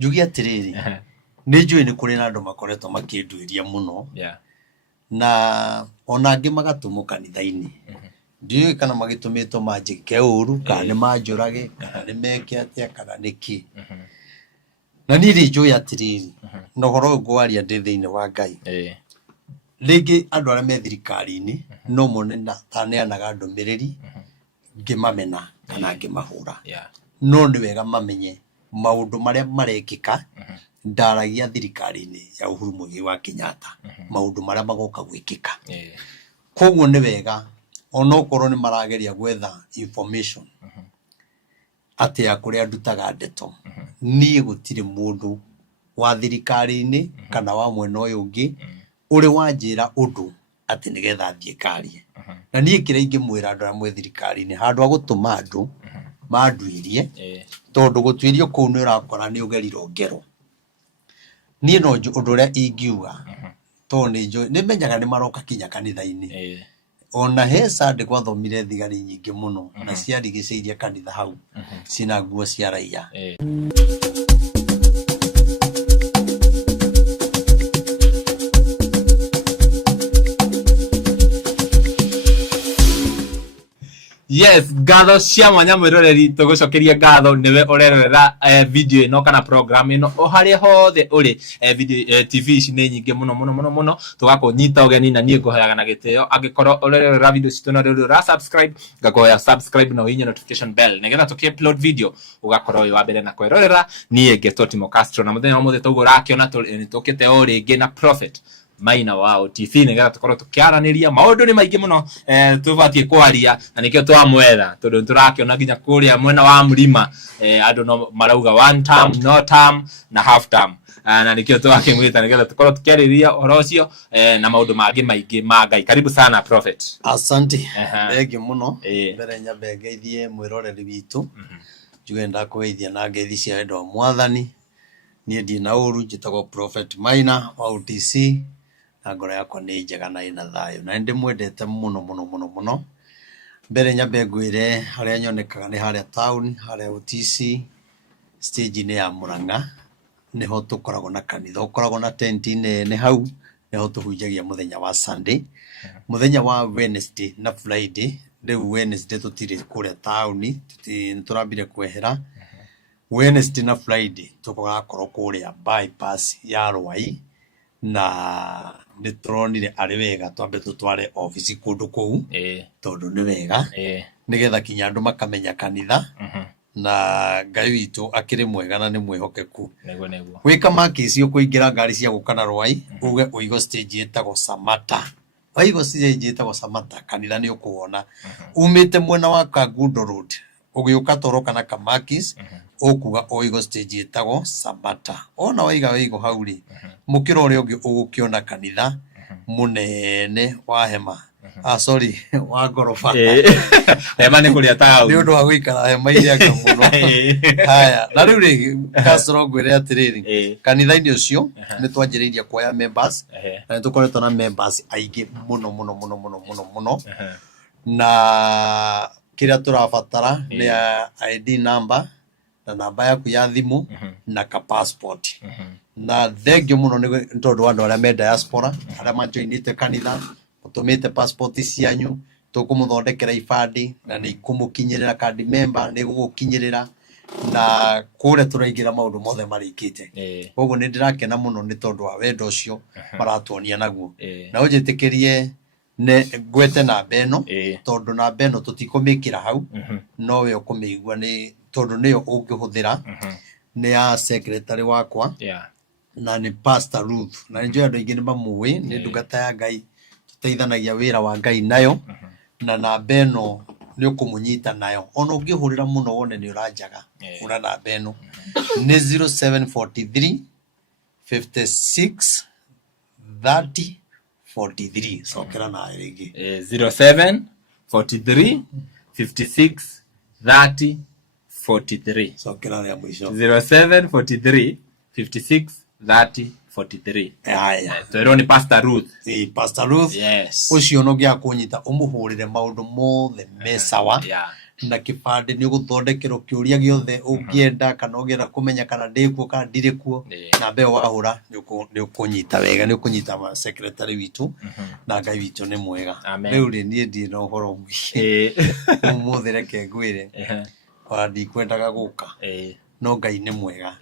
Jugi atiriri nijui ni kuri na andu makoretwo makinduiria muno na ona angi magatumuka kanitha-ini ndiui kana magitumitwo manjike uru kana ni manjurage kana ni meke atia kana niki na ni njui atiriri no horo ngwaria ndi thiini wa Ngai ringi andu aria me thirikari-ini no mone na taneanaga ndumiriri ngimamena kana ngimahura no ni wega mamenye maundu maria marekika ndaragia thirikari-ini ya Uhuru Muigai wa Kenyatta maundu maria magoka gwikika koguo ni wega ona okorwo ni marageria gwetha information atia kuria ndutaga ndeto nie gutire mundu wa thirikari-ini kana wa mwena uyu ungi uri wanjira undu ati nigetha thie karie na nie kira ingimwira andu aria mwe thirikari-ini handu ha gutuma andu manduirie tondu gutwirio kuu ni urakora ni ugeriro ngero nie no undu uria ingiuga to ni menyaga ni maroka kinya kanitha-ini ona he Sunday gwathomire thigari nyingi muno na ciarigiceirie kanitha hau cina nguo cia raia Yes, gatho cia mwanya mwiroreri tugucokeria gatho niwe urerera video ino kana program ino o haria hothe uri video TV ici ni nyingi muno tugakunyita ugeni na nie nguhoyaga na gitio angikorwo urerera video citu na riu ra subscribe ngakuhoya subscribe na uhinye notification bell nigetha tuki-upload video ugakorwo wi wa mbere na kwirorera nie ngetwo Timo Castro na muthenya mothe tugurakiona tukite o ringi na Prophet Maina wao TV nigetha tukorwo tukiaraniria maundu ni maingi muno tubatie kwaria na nikio twamwetha tondu turakiona nginya kuria mwena wa mlima andu no marauga one term no term na half term na nikio twakimwita nigetha tukorwo tukiariria orocio na maundu mangi maingi ma Ngai. Karibu sana Prophet. Asante thengi muno mbere nyambe ngeithie mwiroreri witu njuge ndakugeithia na ngeithi cia wendo mwathani nie ndi na uru njitagwo Prophet Maina wa UTC na ngoro yakwa ni njega na ina thayo na ndi mwendete muno mbere nyambe ngwire haria nyonekaga ni haria town haria UTC stage ni ya Murang'a niho tukoragwo na kanitha ukoragwo na tent ni hau niho tuhunjagia muthenya wa Sunday muthenya wa Wednesday na Friday riu Wednesday tutire kuria town turambire kwehera Wednesday na Friday tukogakorwo kuria bypass ya Rwai na nitronire ari wega twambe tutware office kundu kuu tondu ni wega nigetha kinya andu makamenya kanitha na Ngai witu akiri mwega na ni mwihokeku nego wika makisi ukuingira ngari cia gukana Rwai uge uigo stage etagwo Samata waigo stage etagwo Samata kanitha ni ukuona umite mwena wa Kagundo Road ugiuka toroka na Kamakis okuga oigo stage etagwo Samata ona waigo hauri mukiro uri ungi ugukiona kanitha munene wa hema sorry wa gorofa hema ni kuria town ni undu wa guikara hema iria kamuno haya na riu ri Castro ngwire atiriri kanitha-ini ucio ni twanjiriirie kuoya members na tukoretwo na members aingi muno na kiria turabatara ni ID number na namba yaku ya thimu na ka passport na thengio muno ni tondu andu aria me diaspora aria majoinite kanitha utumite passport cianyu tukumuthondekera ibandi na ni ikumukinyirira card member ni gugukinyirira na kure turaingira maundu mothe marikite koguo ni ndirakena muno ni tondu wa wendo ucio maratuonia naguo na unjitikirie ne gwete na beno tondu na beno tutikumikira hau no we ukumigua ni tondu niyo ungihuthira ni ya secretary wakwa na ni Pastor Ruth na njoo andu ingi ni mamuwi ni ndungata ya Ngai tuteithanagia wira wa Ngai nayo na beno ni ukumunyita nayo ona ungihurira muno wone ni uranjaga una na beno ni 0743 56 30 43 sokera na ringi 0743 56 30 43 sokera ya mwisho 0743 56 30 43 haya twero ni Pastor Ruth Pastor Ruth yes ucio no gia kunyita umuhurire maundu mothe mesawa na kibande ni guthondekerwo kiuria giothe ungienda kana ungienda kumenya kana ndikuo kana ndire kuo na mbe wahura ni ukunyita wega ni ukunyita ma secretary witu na Ngai witu ni mwega riu ri ni ndi no horo mwi umuthi reke ngwire ora ndikwendaga guka no Ngai ni mwega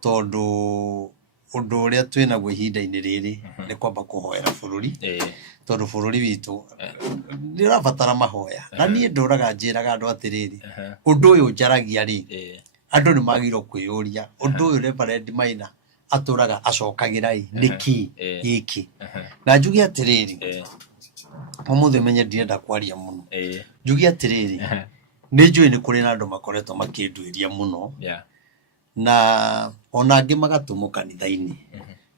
tondu undu uria twina gwe ihinda-ini riri ni kwamba kuhoera bururi tondu bururi witu ndirabatara mahoya na nie nduraga njiraga andu atiriri undu uyu njaragia ri andu ni magiro kwiyuria undu uyu Reverend Maina aturaga acokagira niki giki na njugi atiriri umuthi menye ndienda kwaria muno njugi atiriri ni njui ni kuri na andu makoretwo makinduiria muno na ona angi magatumo kanitha-ini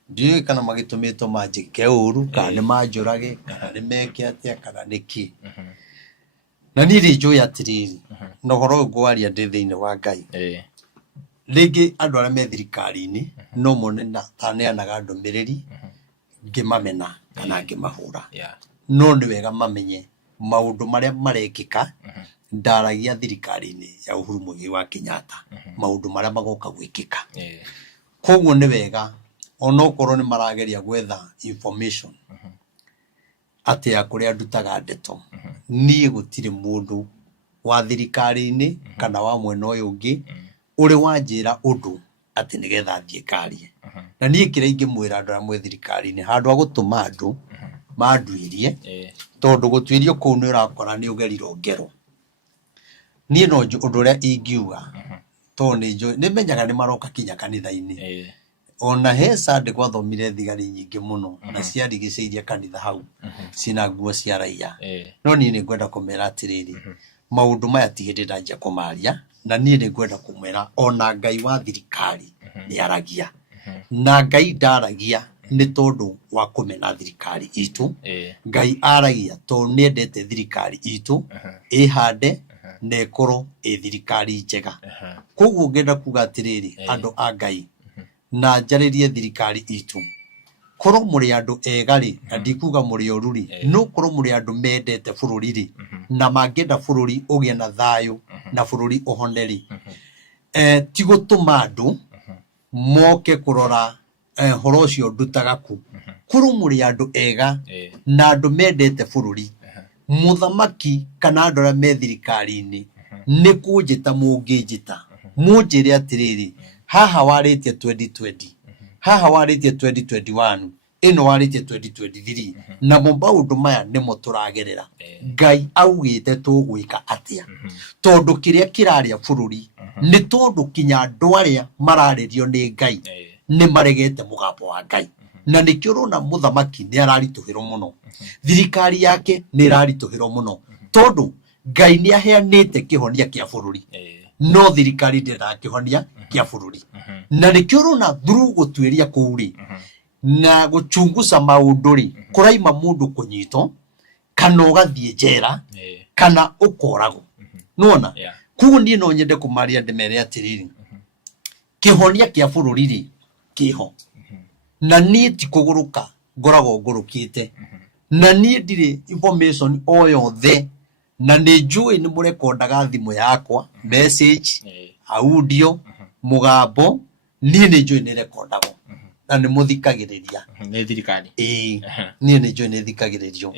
ndiyo kana magitumitwo manjike uru kana ni manjurage kana ni meke atia kana niki na ni ri njui atiriri no horo ngwaria ndi thiini wa Ngai ringi andu aria me thirikari-ini no mone na taneanaga ndumiriri ngimamena kana ngimahura no ni wega mamenye maundu maria marekika ndaragia thirikari-ini ya Uhuru Muigai wa Kenyatta maundu maria magoka gwikika koguo ni wega ono korwo ni marageria gwetha information atia kuria ndutaga ndeto nie gutire mundu wa thirikari-ini kana wa mwena uyu ungi uri wanjira undu ati nigetha thie karie na nie kira ingimwira andu aria mwe thirikari-ini handu agutuma andu manduirie tondu gutwirio kuu ni urakora ni ugerirwo ngero nie no undu uria ingiuga to ni njui ni menyaga ni maroka kinya kanitha-ini ona he Sunday gwathomire thigari nyingi muno na ciarigiceirie kanitha hau cina nguo cia raia no nie ni ngwenda kumera atiriri maundu maya ti hindi ndanjia kumaria na nie ni ngwenda kumwira ona Ngai wa thirikari ni aragia na Ngai ndaragia ni tondu wa kumena thirikari itu Ngai aragia to ni endete thirikari itu ihande na ikorwo thirikari njega koguo ngenda kuga atiriri andu a Ngai na njaririe thirikari itu korwo muri andu egari na ndikuga muri oruri no korwo muri andu mendete bururi na mangenda bururi ugie na thayu na bururi uhoneri ti gutuma andu moke kurora horo ucio ndutaga ku korwo muri andu ega na andu mendete bururi muthamaki kana andu aria me thirikari-ini ni kunjita munginjita munjire atiriri haha waritie 2020 haha waritie 2021 ino waritie 2023 na maundu maya nimo turagerera Ngai augite tugwika atia tondu kiria kiraria bururi ni tondu kinya andu aria mararirio ni Ngai ni maregete mugambo wa Ngai na nikio rona muthamaki ni ararituhiro muno thirikari yake ni irarituhiro muno tondu Ngai ni aheanite kihonia kia bururi no thirikari ndirakihonia kia bururi na nikio rona through gutwiria kuuri na guchunguza maundu ri kuraima mundu kunyito kana ugathie njera kana ukorago nona kugu nie no nyende kumaria ndemere atiriri kihonia kia bururi ri kiho na nie ti kuguruka ngorago ngurukite na nie ndire information o yothe na ni njui ni murekondaga thimu yakwa message audio mugambo nie ni njui ni rekondago na ni muthikagiriria ni thirikari nie ni njui ni thikagiririo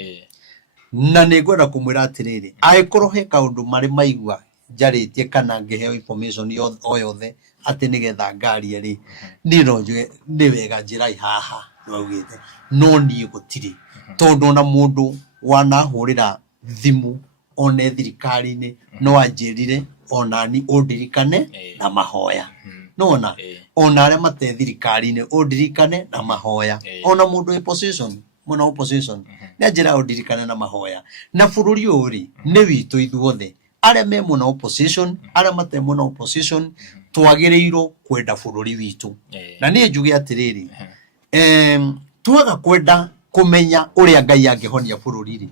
na ni ngwenda kumwira atiriri aikorwo he kaundu mari maigua njaritie kana ngiheo information o yothe ati nigetha ngari ri ni no njui ni wega njirai haha nwaugite no nie gutiri tondu na mundu wanahurira thimu one thirikari-ini no anjirire onani undirikane na mahoya nona ona aria mate thirikari-ini undirikane na mahoya ona mundu e position muna opposition ni njira undirikane na mahoya na bururi uri ni witu ithuothe aria me muna opposition aria mate muna opposition twagireiro kwenda bururi witu na ni njuge atiriri twaga kwenda kumenya uria Ngai angihonia bururi ri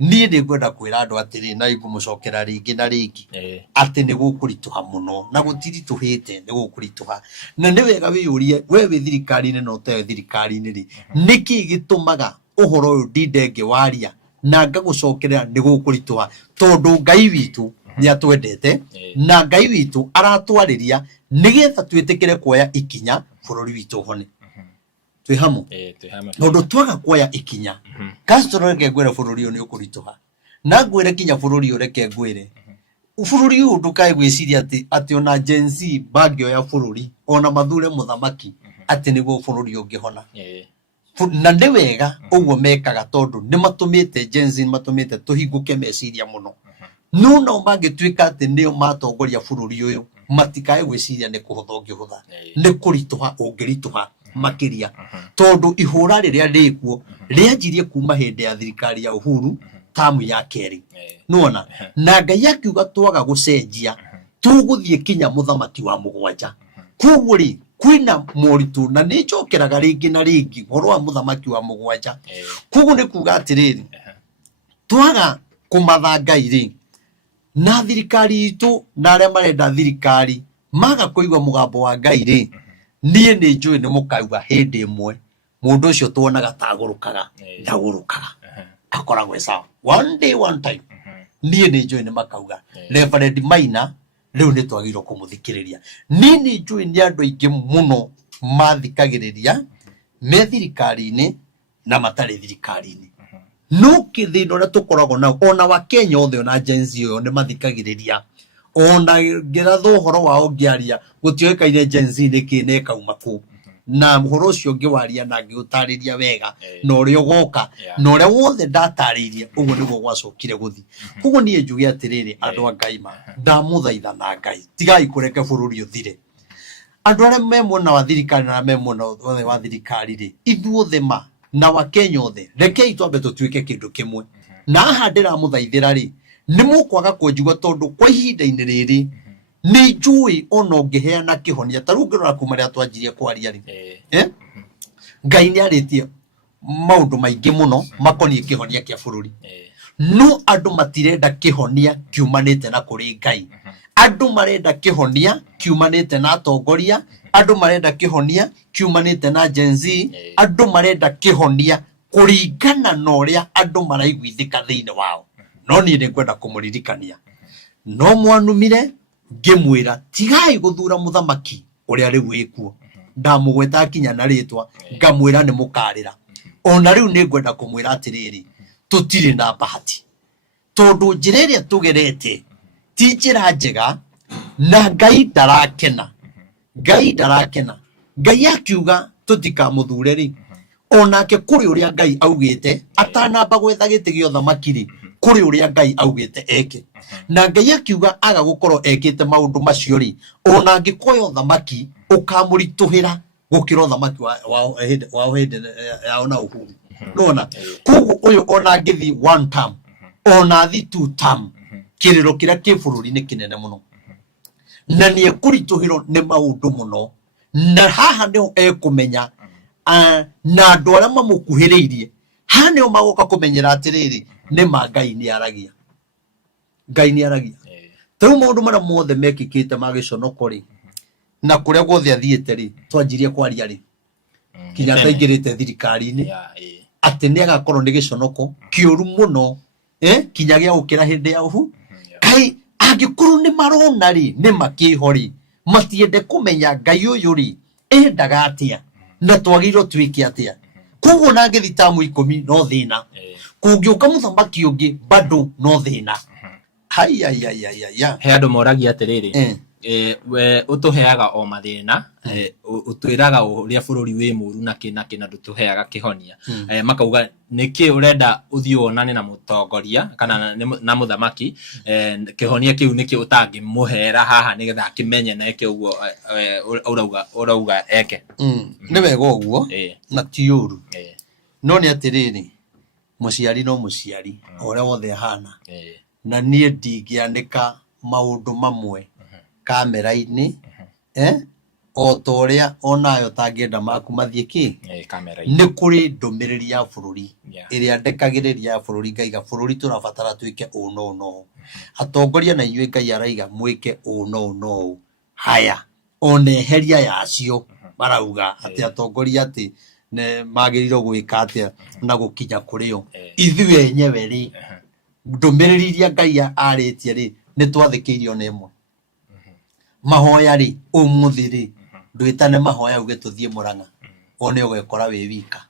nie ni ngwenda kwira andu atiri na igumucokera ringi na ringi ati ni gukurituha muno na gutirituhite ni gukurituha na ni wega wiyurie we wi thirikari-ini no te thirikari-ini ri niki gitumaga uhoro uyu ndinde ngiwaria na ngagucokerera ni gukurituha tondu Ngai witu ni atwendete na Ngai witu aratwariria nigetha twitikire kuoya ikinya bururi witu hone twi hamu nondu twaga kuoya ikinya kasitoro reke ngwire bururi ni ukurituha na ngwire kinya bururi ureke ngwire bururi uyu ndukae gwiciria ati ona Gen Z bangioya bururi ona mathure muthamaki ati niguo bururi ungihona na ndi wega uguo mekaga tondu ni matumite Gen Z matumite tuhinguke meciria muno no mangituika ati nio matongoria bururi uyu matikae gwiciria ni kuhutha ungihutha ni kurituha ungirituha makiria tondu ihura riria rikuo rianjirie kuma hindi ya thirikari ya Uhuru tamu ya keri nuona na Ngai akiuga twaga gucenjia tuguthie kinya muthamaki wa mugwanja koguo ri kwina moritu na ni chokeraga ringi na ringi horo wa muthamaki wa mugwanja koguo ni kuga atiriri twaga kumatha Ngai ri na thirikari itu na aria marenda thirikari maga kuigwa mugambo wa Ngai ri nie ni njui ni mukauga hindi imwe mundu ucio tuonaga tagurukaga ndagurukaga akoragwe sawa one day one time nie ni njui ni makauga Reverend Maina riu ni twagirwo kumuthikiriria ni njui ni andu aingi muno mathikagiriria me thirikari-ini na matari thirikari-ini no kithino na tukoragwo na ona wa Kenya othe ona Gen Z yo ni mathikagiriria ona ngiratho horo wao ngiaria gutioikaine Gen Z ni kine kauma ku na muhoro ucio ngiwaria na ngiutariria wega na uri ugoka na uri wothe ndatariria uguo niguo gwacokire guthi kuguo nie njugi atiriri andu a Ngai ma ndamuthaitha na Ngai tigai kureke bururi uthire andu aria me mwena wa thirikari na me mwena othe wa thirikari ri ithuothe ma na wa Kenya othe rekei twambe tutuike kindu kimwe na haha ndiramuthaithira ri ni mukwaga kunjigua tondu kwa ihinda-ini riri ni njui ona ungiheana kihonia taru ngirora kuma ria twanjirie kwaria ri Ngai ni aritie maundu maingi muno makonie kihonia kia bururi no andu matirenda kihonia kiumanite na kuri Ngai andu marenda kihonia kiumanite na atongoria andu marenda kihonia kiumanite na Gen Z andu marenda kihonia kuringana na uria andu maraiguithika thiini wao no ni ngwenda kumuririkania no mwanumire ngimwira tigai guthura muthamaki uria riu wikuo ndamugweta kinya na ritwa ngamwira ni mukarira ona riu ni ngwenda kumwira atiriri tutiri na bahati tondu njira iria tugerete ti njira njega na Ngai ndarakena Ngai akiuga tutikamuthure ri onake kuri uria Ngai augite atanamba gwetha giti gio thamaki ri kuri uria Ngai augite eke na Ngai akiuga aga gukorwo ekite maundu macio ri ona ngikoyo thamaki ukamurituhira gukiro thamaki wa hindi yao na Uhuru nona kugu uyu ona ngithi one term ona thi two term kiriro kiria ki bururi ni kinene muno na ni ekurituhiro ni maundu muno na haha ndio ekumenya na andu aria mamukuhiriirie haha ndio magoka kumenyera atiriri ni ma Ngai ni aragia tau maundu maria mothe mekikite magiconoko ri na kuria guothe athiite ri twanjirie kwaria ri kinya taingirite thirikari-ini ati ni agakorwo ni giconoko kiuru muno kinya gia gukira hindi ya uhu kai angikorwo ni marona ri ni makiho ri matiende kumenya Ngai uyu ri endaga atia na twagirwo twike atia koguo na ngithi tamu 10 no thina kungiuka muthamaki ungi bado no thina he andu moragia atiriri we utuheaga o mathina utwiraga uria bururi wi muru na kina ndutuheaga kihonia makauga niki urenda uthii wonane na mutongoria kana na muthamaki kihonia kiu niki utangi muhera haha nigetha akimenye na eke uguo urauga eke ni wega uguo na ti uru no ni atiriri muciari no muciari uria wothe hana na nie ndingiandika maundu mamwe kamera-ini o toria onayo tangienda maku mathie ki ni kuri ndumiriri ya bururi iria ndekagiriria bururi ngaiga bururi turabatara twike uno atongoria na inyue Ngai araiga mwike uno haya oneheria yacio marauga ati atongoria ati ne magiriro gwika ati na gukinya kurio ithuĩ enyewe ri ndumiriri iria Ngai aritie ri nĩ twathĩkĩirio nĩ ĩmwe mahoya rĩ ũmũthĩ rĩ ndwĩtane mahoya uge tũthiĩ Mũrang'a one ũgekora wĩ wika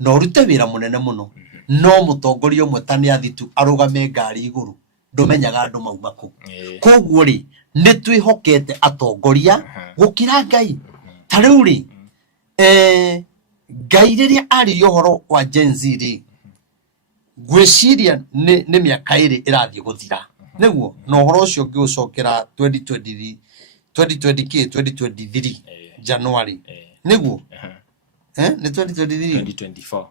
na ũrute wĩra mũnene mũno no mũtongoria ũmwe ta nĩ athitu arũgame ngari igũrũ ndũmenyaga andũ mauma kũ koguo rĩ nĩ twĩhokete atongoria gũkĩra Ngai ta rĩu rĩ Ngai rĩrĩa arĩria ũhoro wa Gen Z rĩ ngwĩciria nĩ mĩaka ĩrĩ ĩrathiĩ gũthira nĩguo na ũhoro ũcio ũngĩũcokera 2023 January nĩguo nĩ 2024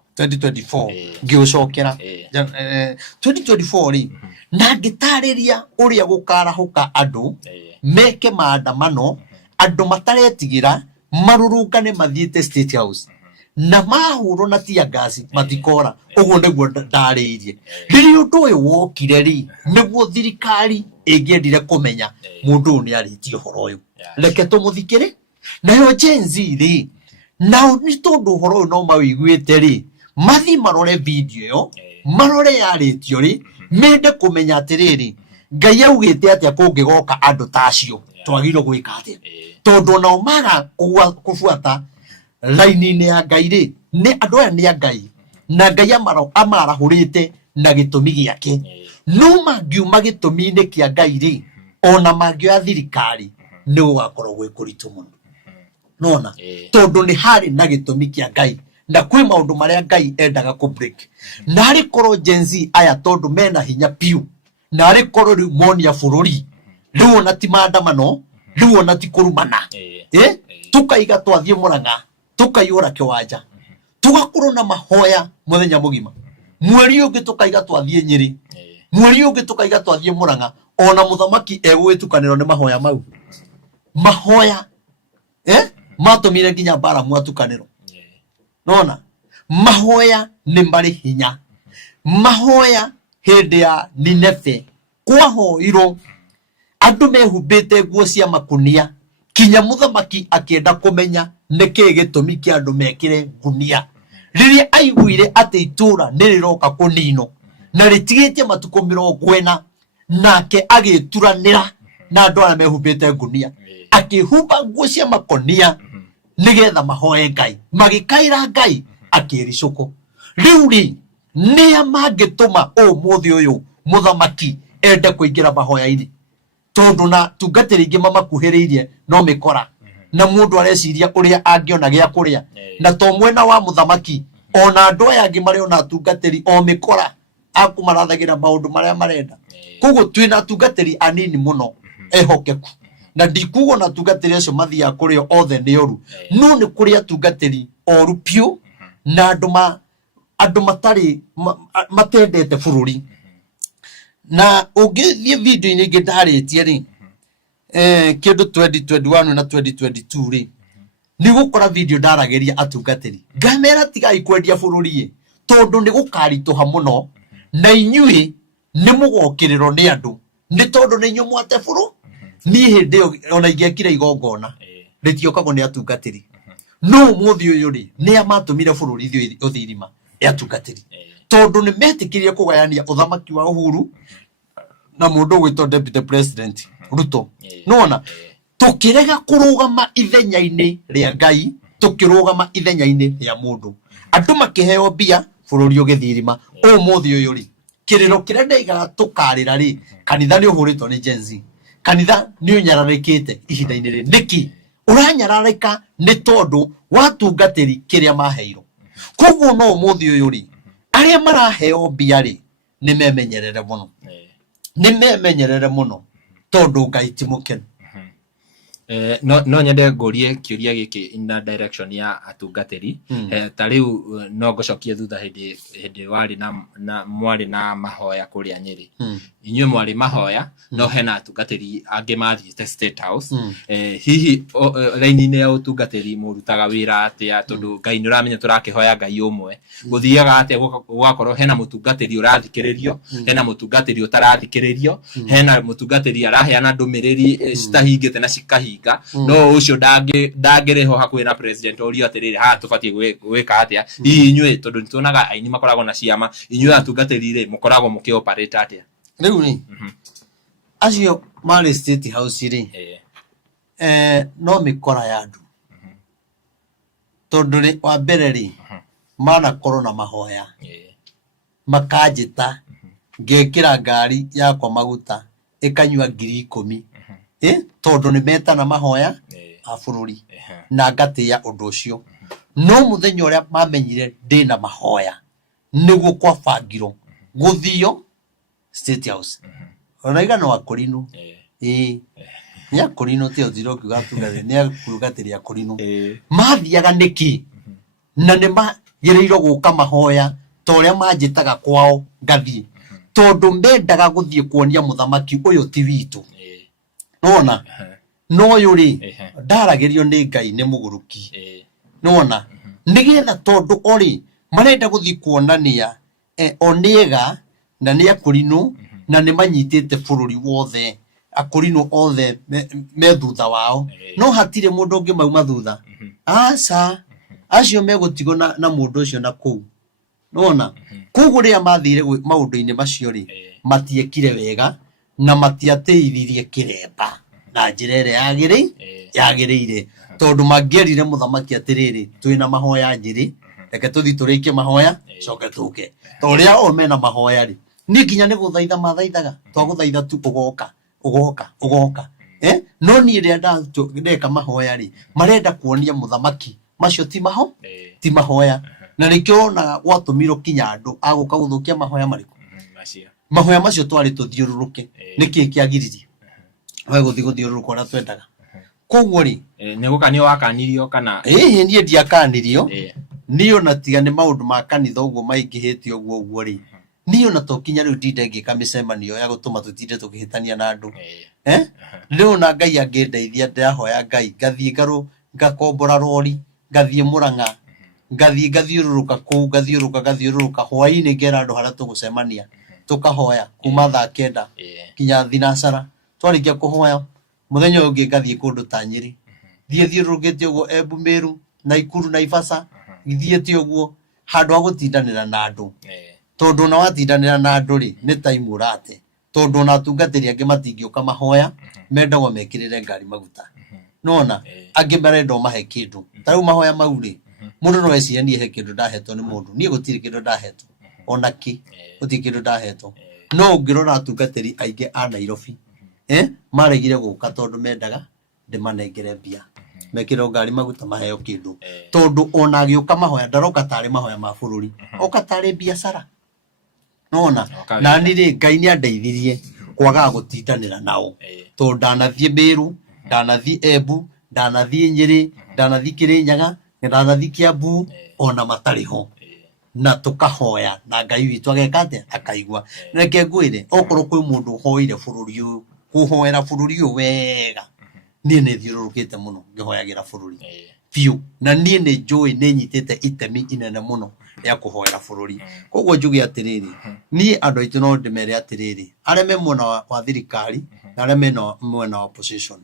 ngĩũcokera 2024 rĩ na ngĩtarĩria ũrĩa gũkarahũka andũ meke maandamano andũ mataretigĩra marurungane mathiĩte State House na mahũrwo na tia gasi matikora ũguo nĩguo ndarĩirie rĩrĩa ũndũ ũyũ wokire rĩ nĩguo thirikari ĩngĩendire kũmenya mũndũ ũyũ nĩ arĩtie ũhoro ũyũ reke tũmũthikĩre nayo Gen Z rĩ nao nĩ tondũ ũhoro ũyũ no mawĩiguĩte rĩ mathi marore video ĩyo marore yarĩtio rĩ mende kũmenya atĩrĩrĩ Ngai augĩte atĩa kũngĩgoka andũ ta acio twagĩrĩirwo gwĩka atĩa tondũ nao maga kũbuata laini-inĩ ya Ngai rĩ nĩ andũ aya nĩ a Ngai na Ngai amarahũrĩte na gĩtũmi gĩake no mangiuma gĩtũmi-inĩ kĩa Ngai rĩ ona mangĩoya thirikari nĩ gũgakorwo gwĩ kũritũ mũno nona tondũ nĩ harĩ na gĩtũmi kĩa Ngai na kwĩ maũndũ marĩa Ngai endaga kũ break na harĩ korwo Gen Z aya tondũ mena hinya piũ na harĩ korwo rĩu monia bũrũri rĩu ona ti maandamano rĩu ona ti kũrumana tukaiga twathiĩ Mũrang'a tukaiyũra kĩwanja tugakorwo na mahoya mũthenya mũgima mweri ũngĩ tukaiga twathiĩ Nyĩrĩ mweri ũngĩ tukaiga twathiĩ Mũrang'a ona mũthamaki egũgĩtukanĩrwo nĩ mahoya mau mahoya matũmire nginya mbara mwatukanĩrwo nona mahoya nĩ marĩ hinya mahoya hĩndĩ ya Nineve kwahoirwo andũ mehumbĩte nguo cia makunia kinya mũthamaki akĩenda kũmenya nĩkĩĩ gĩtũmi kĩa andũ mekĩre ngunia rĩrĩa aiguire atĩ itũra nĩrĩroka kũninwo na rĩtigĩtie matukũ 40 nake agĩturanĩra na andũ arĩa mehumbĩte ngunia akĩhumba nguo cia makonia nĩgetha mahoe Ngai magĩkaĩra Ngai akĩricũkwo rĩu rĩ nĩa mangĩtũma ũmũthĩ ũyũ mũthamaki ende kũingĩra mahoya-inĩ tondũ na tungatĩri ingĩ mamakuhĩrĩirie no mĩkora na mũndũ areciria ũrĩa angĩona gĩa kũrĩa na to mwena wa mũthamaki ona andũ aya angĩ marĩ ona tungatĩri o mĩkora akũmarathagĩra maũndũ marĩa marenda koguo twĩna tungatĩri anini mũno ehokeku na ndikugo na tungatĩri acio mathiaga kũrĩa othe nĩ oru no nĩ kũrĩa tungatĩri oru piũ na andũ matarĩ matendete bũrũri na ũngĩthiĩ video-inĩ ingĩ ndarĩtie rĩ kĩndũ 2021 na 2022 rĩ nĩ gũkora video ndaragĩria atungatĩri ngamera tigai kwendia bũrũri tondũ nĩ gũkaritũha mũno na inyuĩ nĩ mũgokĩrĩrwo nĩ andũ nĩ tondũ nĩ inyuĩ mwate bũrũri niĩ hĩndĩ ĩyo ona ingĩekire igongona rĩtiokagwo nĩ atungatĩri no mũthĩ ũyũ rĩ nĩ amatũmire bũrũri ũthirima atungatĩri tondũ nĩ metĩkĩrie kũgayania ũthamaki wa Uhuru na mũndũ gwĩtwo deputy president Ruto nona tũkĩrega kũrũgama ithenya-inĩ rĩa Ngai tũkĩrũgama ithenya-inĩ rĩa mũndũ andũ makĩheo mbia bũrũri ũgĩthirima ũmũthĩ ũyũ rĩ kĩrĩro kĩrĩa ndaigaga tũkarĩra rĩ kanitha nĩ ũhũrĩtwo nĩ Gen Z kanitha nĩ ũnyararĩkĩte ihinda-inĩ rĩ nĩki ũranyararĩka nĩ tondũ watungatĩri kĩrĩa maheirwo koguo no ũmũthĩ ũyũ rĩ arĩa maraheo mbia rĩ nĩ memenyerere mũno tondũ Ngai ti mũkenu no nyende ngũrie kĩũria gĩkĩ na direction ya atungatĩri ta rĩu no ngũcokie thutha hĩndĩ mwarĩ na mahoya kũrĩa Nyĩrĩ inyuĩ mwarĩ mahoya no hena atungatĩri angĩ mathiĩte State House hihi raini-inĩ ya ũtungatĩri mũrutaga wĩra atĩa tondũ Ngai nĩ ũramenya tũrakĩhoya Ngai ũmwe gũthiaga atĩa gũgakorwo hena mũtungatĩri ũrathikĩrĩrio hena mũtungatĩri ũtarathikĩrĩrio hena mũtungatĩri araheana ndũmĩrĩri citahingĩte na cikahinga no ũcio ndangĩrĩho hakuhĩ na president orio atĩrĩrĩ haha tũbatiĩ gwĩka atĩa hihi inyuĩ tondũ nĩ tuonaga aini makoragwo na ciama inyuĩ atungatĩri rĩ mũkoragwo mũkĩoperate atĩa rĩu nĩ acio marĩ State House rĩ no mĩkora ya andũ tondũ rĩ wa mbere rĩ manakorwo na mahoya makanjĩta ngekĩra ngari yakwa maguta ĩkanyua 10,000 tondũ nĩ metana mahoya a bũrũri na ngatĩĩa ũndũ ũcio no mũthenya ũrĩa mamenyire ndĩna mahoya nĩguo kwabangirwo gũthio State House onaiga no akũrinũ nĩ akũrinũ tĩ ũthiro kiuga tugathe nĩ akugatĩria akũrinũ mathiaga nĩkĩ na nĩ magĩrĩirwo gũka mahoya ta ũrĩa manjĩtaga kwao ngathiĩ tondũ mendaga gũthiĩ kuonia mũthamaki ũyũ ti witũ nona no ũyũ rĩ ndaragĩrio nĩ Ngai nĩ mũgũrũki nona nĩgetha tondũ orĩ marenda gũthiĩ kuonania onĩega na nĩ akũrinũ na nĩ manyitĩte bũrũri wothe akũrinũ othe me thutha wao no hatirĩ mũndũ ũngĩ mauma thutha aca acio megũtigwo na mũndũ ũcio na kũu nona koguo rĩrĩa mathire maũndũ-inĩ macio rĩ matiekire wega na matiatĩithirie kĩremba na njĩra ĩrĩa yagĩrĩire tondũ mangĩerire mũthamaki atĩrĩrĩ twĩna mahoya njĩrĩ reke tũthiĩ tũrĩkie mahoya coke tũke ta ũrĩa o mena mahoya rĩ nĩ nginya nĩ gũthaitha mathaithaga twagũthaitha tu ũgoka no niĩ rĩrĩa ndeka mahoya rĩ marenda kuonia mũthamaki macio ti mahoya na nĩkĩo wonaga gwatũmirwo kinya andũ agũka gũthũkia mahoya marĩkũ mahoya macio twarĩ tũthiũrũrũke nĩkĩĩ kĩagiririe we gũthiĩ gũthiũrũrũka ũrĩa twendaga koguo rĩ nĩ gũkanio wakanirio kana niĩ ndiakanirio niĩ ona tiga nĩ maũndũ ma kanitha ũguo maingĩhĩte ũguo rĩ niĩ ona to kinya rĩu ndinde ngĩka mĩcemanio ya gũtũma tũtinde tũkĩhĩtania na andũ rĩu ona Ngai angĩndeithia ndahoya Ngai ngathiĩ ngarũ ngakombora rori ngathiĩ Mũrang'a ngathiũrũrũka kũu ngathiũrũrũka hwaĩ-inĩ ngera andũ harĩa tũgũcemania tũkahoya kuma thaa 9 kinya thinacara twarĩkia kũhoya mũthenya ũyũ ũngĩ ngathiĩ kũndũ ta Nyĩrĩ thiũrũrũkĩte ũguo Embu Meru Naikuru Naivasha thiĩte ũguo handũ ha gũtindanĩra na andũ tondũ ona watindanĩra na andũ rĩ nĩ time ũrate tondũ ona atungatĩri angĩ matingĩũka mahoya mendagwo mekĩrĩre ngari maguta nona angĩ marenda mahe kĩndũ ta rĩu mahoya mau rĩ mũndũ no eciria niĩ he kĩndũ ndahetwo nĩ mũndũ niĩ gũtirĩ kĩndũ ndahetwo ona kĩ gũtirĩ kĩndũ ndahetwo no ũngĩrora atungatĩri aingĩ a Nairobi maregire gũka tondũ mendaga ndĩmanengere mbia mekĩrwo ngari maguta maheo kĩndũ tondũ ona agĩũka mahoya ndaroka tarĩ mahoya ma bũrũri oka tarĩ biacara nona na niĩ rĩ Ngai nĩ andeithirie kwagaga gũtindanĩra nao tondũ ndanathiĩ Meru ndanathiĩ Embu ndanathiĩ Nyĩrĩ ndanathiĩ Kĩrĩnyaga ndanathiĩ Kiambu ona matarĩ ho na tũkahoya na Ngai witũ ageka atĩa akaigua reke ngwĩre okorwo kwĩ mũndũ ũhoire bũrũri ũyũ kũhoera bũrũri ũyũ wega niĩ nĩ thiũrũrũkĩte mũno ngĩhoyagĩra bũrũri biũ na niĩ nĩ njũĩ nĩ nyitĩte itemi inene mũno rĩa kũhoera bũrũri koguo njuge atĩrĩrĩ niĩ andũ aitũ no ndĩmere atĩrĩrĩ arĩa me mwena wa thirikari na arĩa me mwena wa opposition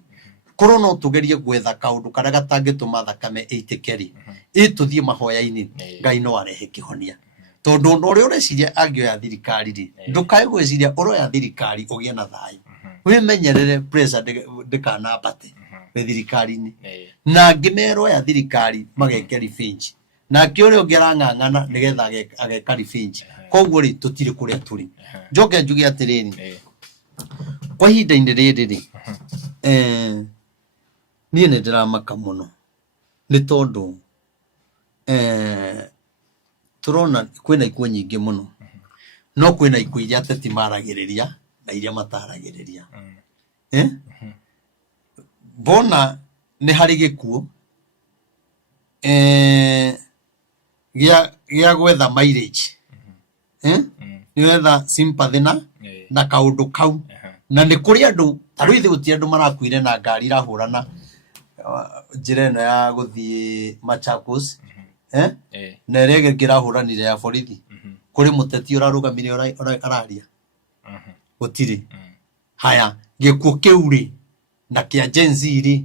korwo no tũgerie gwetha kaũndũ karĩa gatangĩtũma thakame ĩitĩke rĩ tũthiĩ mahoya-inĩ Ngai no arehe kĩhonia tondũ ũrĩa ũreciria angĩoya thirikari rĩ ndũkae gwĩciria ũroya thirikari ũgĩe na thayũ wĩmenyerere pressure ndĩkanambate wĩ thirikari-inĩ na angĩ meroya thirikari mageke revenge nake ũrĩa ũngĩ arang'ang'ana nĩgetha ageka revenge koguo rĩ tũtirĩ kũrĩa tũrĩ njoke njuge atĩrĩrĩ kwa ihinda-inĩ rĩrĩ rĩ niĩ nĩ ndĩramaka mũno nĩ tondũ tũrona kwĩna ikuũ nyingĩ mũno no kwĩna ikuũ iria ateti maragĩrĩria na iria mataragĩrĩria bona nĩ harĩ gĩkuũ gĩa gwetha mileage nĩwetha sympathy na kaũndũ kau na nĩ kũrĩ andũ tarĩu ithe gũtirĩ andũ marakuire na ngari irahũrana njĩra ĩno ya gũthiĩ Machakos na ĩrĩa ĩngĩ ĩrahũranire ya borithi kũrĩ mũteti ũrarũgamire araria gũtirĩ haya gĩkuũ kĩu rĩ na kĩa Gen Z rĩ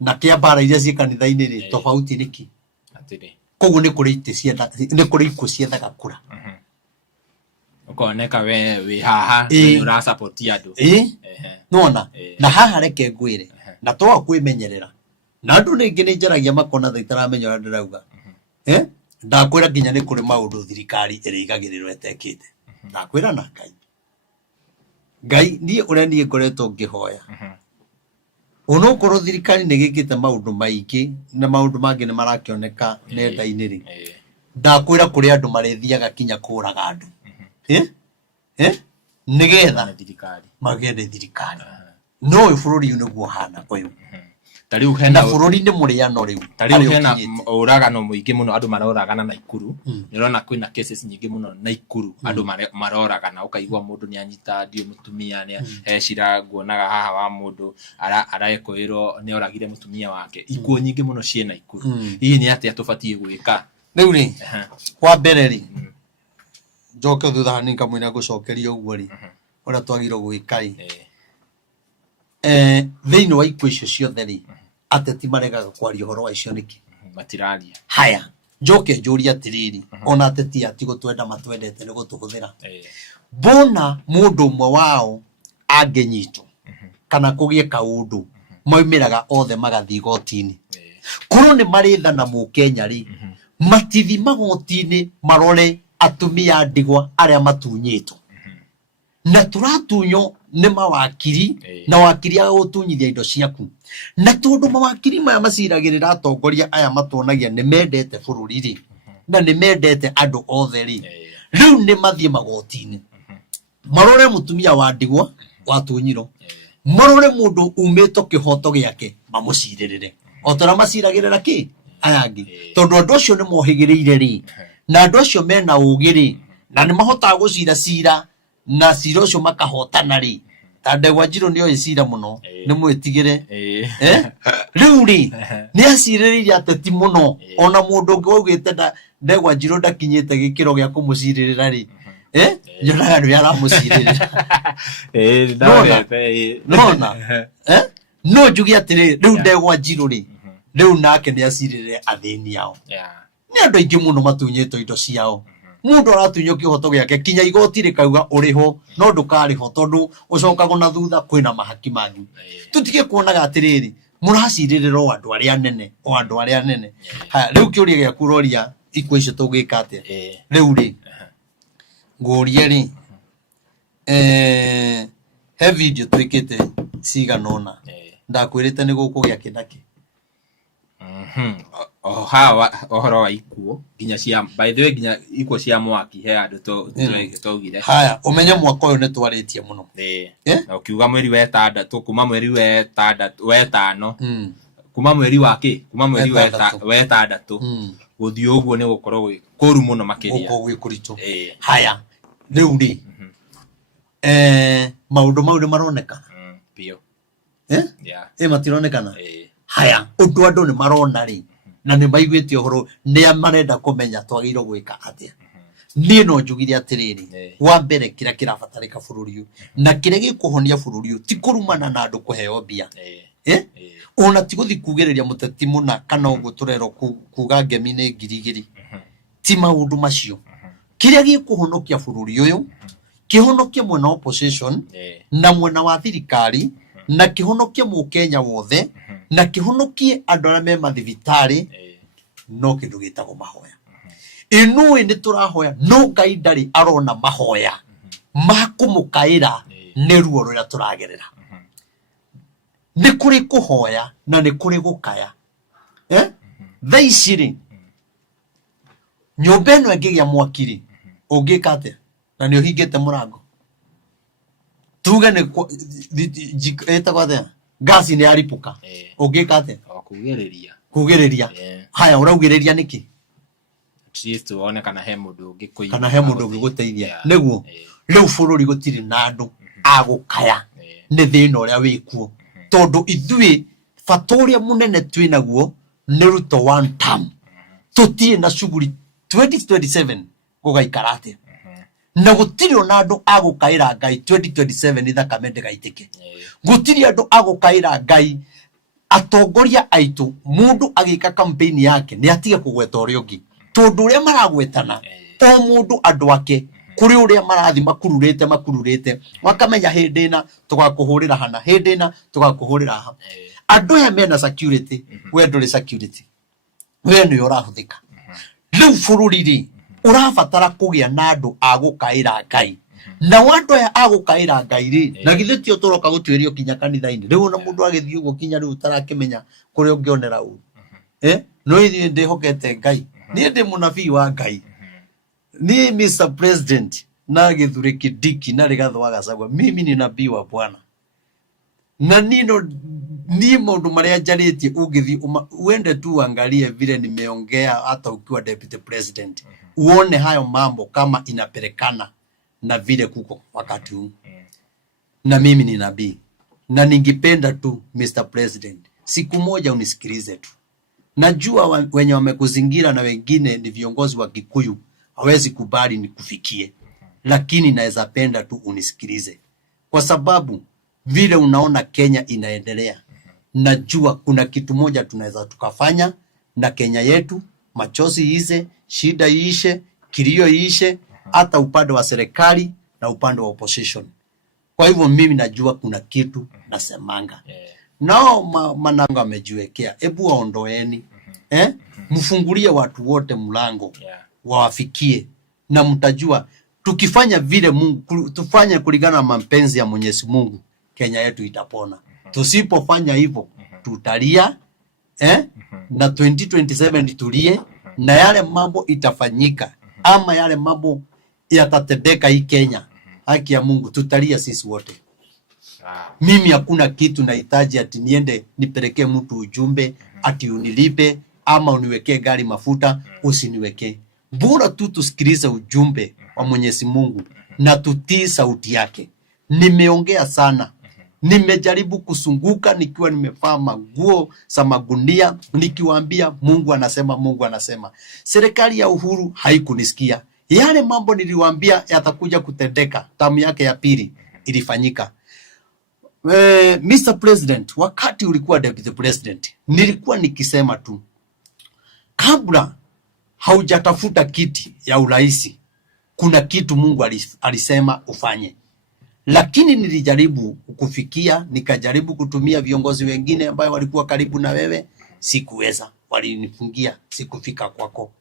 na kĩa mbara iria ciĩ kanitha-inĩ rĩ tofauti nĩkĩ koguo nĩ kũrĩ ikuũ ciethaga kũra ukoneka we haha ura support andu nona na haha reke ngwire na twa kwimenyerera na andu ringi ni njaragia makona thaitaramenyera ndirauga ndakwira nginya ni kuri maundu thirikari irigagirirwo etekite ndakwira na ngai ni uria ni ngoretwo ngihoya onokorwo thirikari ni gikite maundu maingi na maundu mangi ni marakioneka nenda-ini ri ndakwira kuri andu marethiaga kinya kuraga andu nigetha thirikari magende thirikari no uyu bururi niguo hana uyu tari uhena bururi ni muriano riu tari uhena uragano muingi muno andu maroragana Naikuru nirona kwina cases nyingi muno Naikuru andu maroragana ukaigwa mundu ni anyita dio mutumia ni ecira nguonaga haha wa mundu araekoirwo ni oragire mutumia wake ikuo nyingi muno cie Naikuru hihi ni atia tubatie gwika riu ri wa mbere ri njoke thutha ni kamwina gucokeria uguo ri ora twagirwo gwika ri thiini wa ikuo icio ciothe ri ateti maregaga kwaria horo wa icio niki matiraria haya njoke njuria atiriri ona ateti ati gutwenda matwendete ni gutuhuthira bona mundu umwe wao angenyitwo kana kugie kaundu moimiraga othe magathi gotini kuru ni marithana mu Kenya ri matithi magotini marore atumia ndigwa aria matunyitwo na turatunyo ni mawakiri na wakiri agutunyithia indo ciaku na tondu mawakiri maya maciragirira atongoria aya matonagia ni mendete bururi ri na ni mendete andu othe ri riu ni mathie magotini marore mutumia wa ndigwa watunyiro marore mundu umito kihoto giake mamuciririre otora maciragirira ki ayangi tondu andu acio ni mohigiriire ri na andu acio mena ugiri na ni mahota gucira cira na cira ucio makahotana ri Ndegwa Njiru ni oicira muno ni mwitigire riu ri ni aciririria ateti muno ona mundu ungi waugite Ndegwa Njiru ndakinyite gikiro gia kumuciririra ri nyonaga ni aramuciririra nona no njugi atiri riu Ndegwa Njiru ri riu nake ni aciririre athini yao ni andu aingi muno matunyitwo indo ciao mundu aratunyo kihoto giake kinya igoti rikauga uriho no ndukariho tondu ucokago na thutha kwina mahaki manyu tutige kuonaga atiriri muraciririro andu aria nene ha riu kiuria gia kuroria ikuo icio tugika atia riu ri ngurie ri he video twikite ciganona ndakwirite ni gukugia kinaki ohoro wa ikuo ginya cia by the way ginya ikuo cia mwaki he andu togire haya umenya mwaka uyu ni twaritie muno na ukiuga mweri wa 6 kuma mweri wa 5 kuma mweri wa ki kuma mweri wa 6 guthii uguo ni gukorwo kuru muno makiria uko gwikuritu haya riu ri maundu mau ni maroneka pio matironekana haya undu andu ni marona ri na ni maiguite uhoro ni amarenda kumenya twagirwo gwika atia ni no njugire atiriri wa mbere kira kirabatarika bururi uyu na kire gikuhonia bururi uyu ti kurumana na andu kuheo bia ona ti guthi kugiriria muteti muna kana uguo turero kuga ngemi ni ngirigiri ti maundu macio kire gikuhonokia bururi uyu kihonokia mwena opposition na mwena wa thirikari na kihonokia Mukenya wothe na kihonokie andu aria me mathibitari no kindu gitagwo mahoya inui ni turahoya no Ngai ndari arona mahoya makumukaira ni ruo ruria turagerera ni kuri kuhoya na ni kuri gukaya thaiciri nyumba ino ingigia mwakiri ungika atia na ni uhingite murango tuge ni etagwo atia gasi ni aripuka ungika atia kugiriria haya uraugiriria niki tristo one kana he mundu ungikuiya kana he mundu ungiguteithia niguo riu bururi gutiri na andu agukaya ni thina uria wikuo tondu ithui fatoria munene twinaguo ni ruto one term tutie na shughuli 2027 gugaikara atia na gutiri ona andu agukaira Ngai 2027 ithakame ndigaitike gutiri andu agukaira Ngai atongoria aitu mundu agika campaign yake ni atige kugweta uria ungi tondu uria maragwetana o mundu andu ake kuri uria marathi makururite wakamenya hindina tugakuhurira hana hindina tugakuhurira ha andu ya mena security we nduri security we ni urahuthika riu bururi urabatara kugia na andu agukaira Ngai na wandu ya agukaira Ngai ri na githitio turoka gutwirio kinya kanitha-ini riu na mundu agithii ugo kinya riu tarakimenya kuri ungionera u no ithi ndihokete Ngai ni ndi munabii wa Ngai ni Mr. President na Githure Kindiki na Rigathi wa Gachagua mimi ni nabii wa Bwana na ni mundu maria njaritie ungithi uende tu angalie vile nimeongea hata ukiwa deputy president uone hayo mambo kama inapelekana na vile kuko wakati huu na mimi ni nabii na ningependa tu Mr. President siku moja unisikilize tu. Najua wenye wamekuzingira na wengine ni viongozi wa Kikuyu hawezi kubali nikufikie, lakini naweza penda tu unisikilize kwa sababu vile unaona Kenya inaendelea. Najua kuna kitu moja tunaweza tukafanya na Kenya yetu, machozi iishe, shida iishe, kilio iishe, hata upande wa serikali na upande wa opposition. Kwa hivyo mimi najua kuna kitu nasemanga. Nao mananga amejiwekea, hebu waondoeni, mfungulie watu wote mlango, wawafikie, na mtajua tukifanya vile Mungu, tufanye kulingana na mapenzi ya Mwenyezi Mungu, Kenya yetu itapona. Tusipofanya hivyo tutalia, na 2027 tulie, na yale mambo itafanyika, ama yale mambo yatatendeka hii Kenya, haki ya Mungu tutalia sisi wote. Mimi hakuna kitu nahitaji ati niende nipelekee mtu ujumbe ati unilipe ama uniwekee gari mafuta, usiniwekee. Bora tu tusikilize ujumbe wa Mwenyezi Mungu na tutii sauti yake. Nimeongea sana. Nimejaribu kusunguka nikiwa nimevaa maguo za magunia nikiwaambia Mungu anasema, Mungu anasema. Serikali ya Uhuru haikunisikia. Yale mambo niliwaambia yatakuja kutendeka, tamu yake ya pili ilifanyika. Mr. President, wakati ulikuwa deputy president, nilikuwa nikisema tu kabla haujatafuta kiti ya uraisi, kuna kitu Mungu alisema ufanye. Lakini nilijaribu kufikia, nikajaribu kutumia viongozi wengine ambao walikuwa karibu na wewe, sikuweza, walinifungia, sikufika kwako.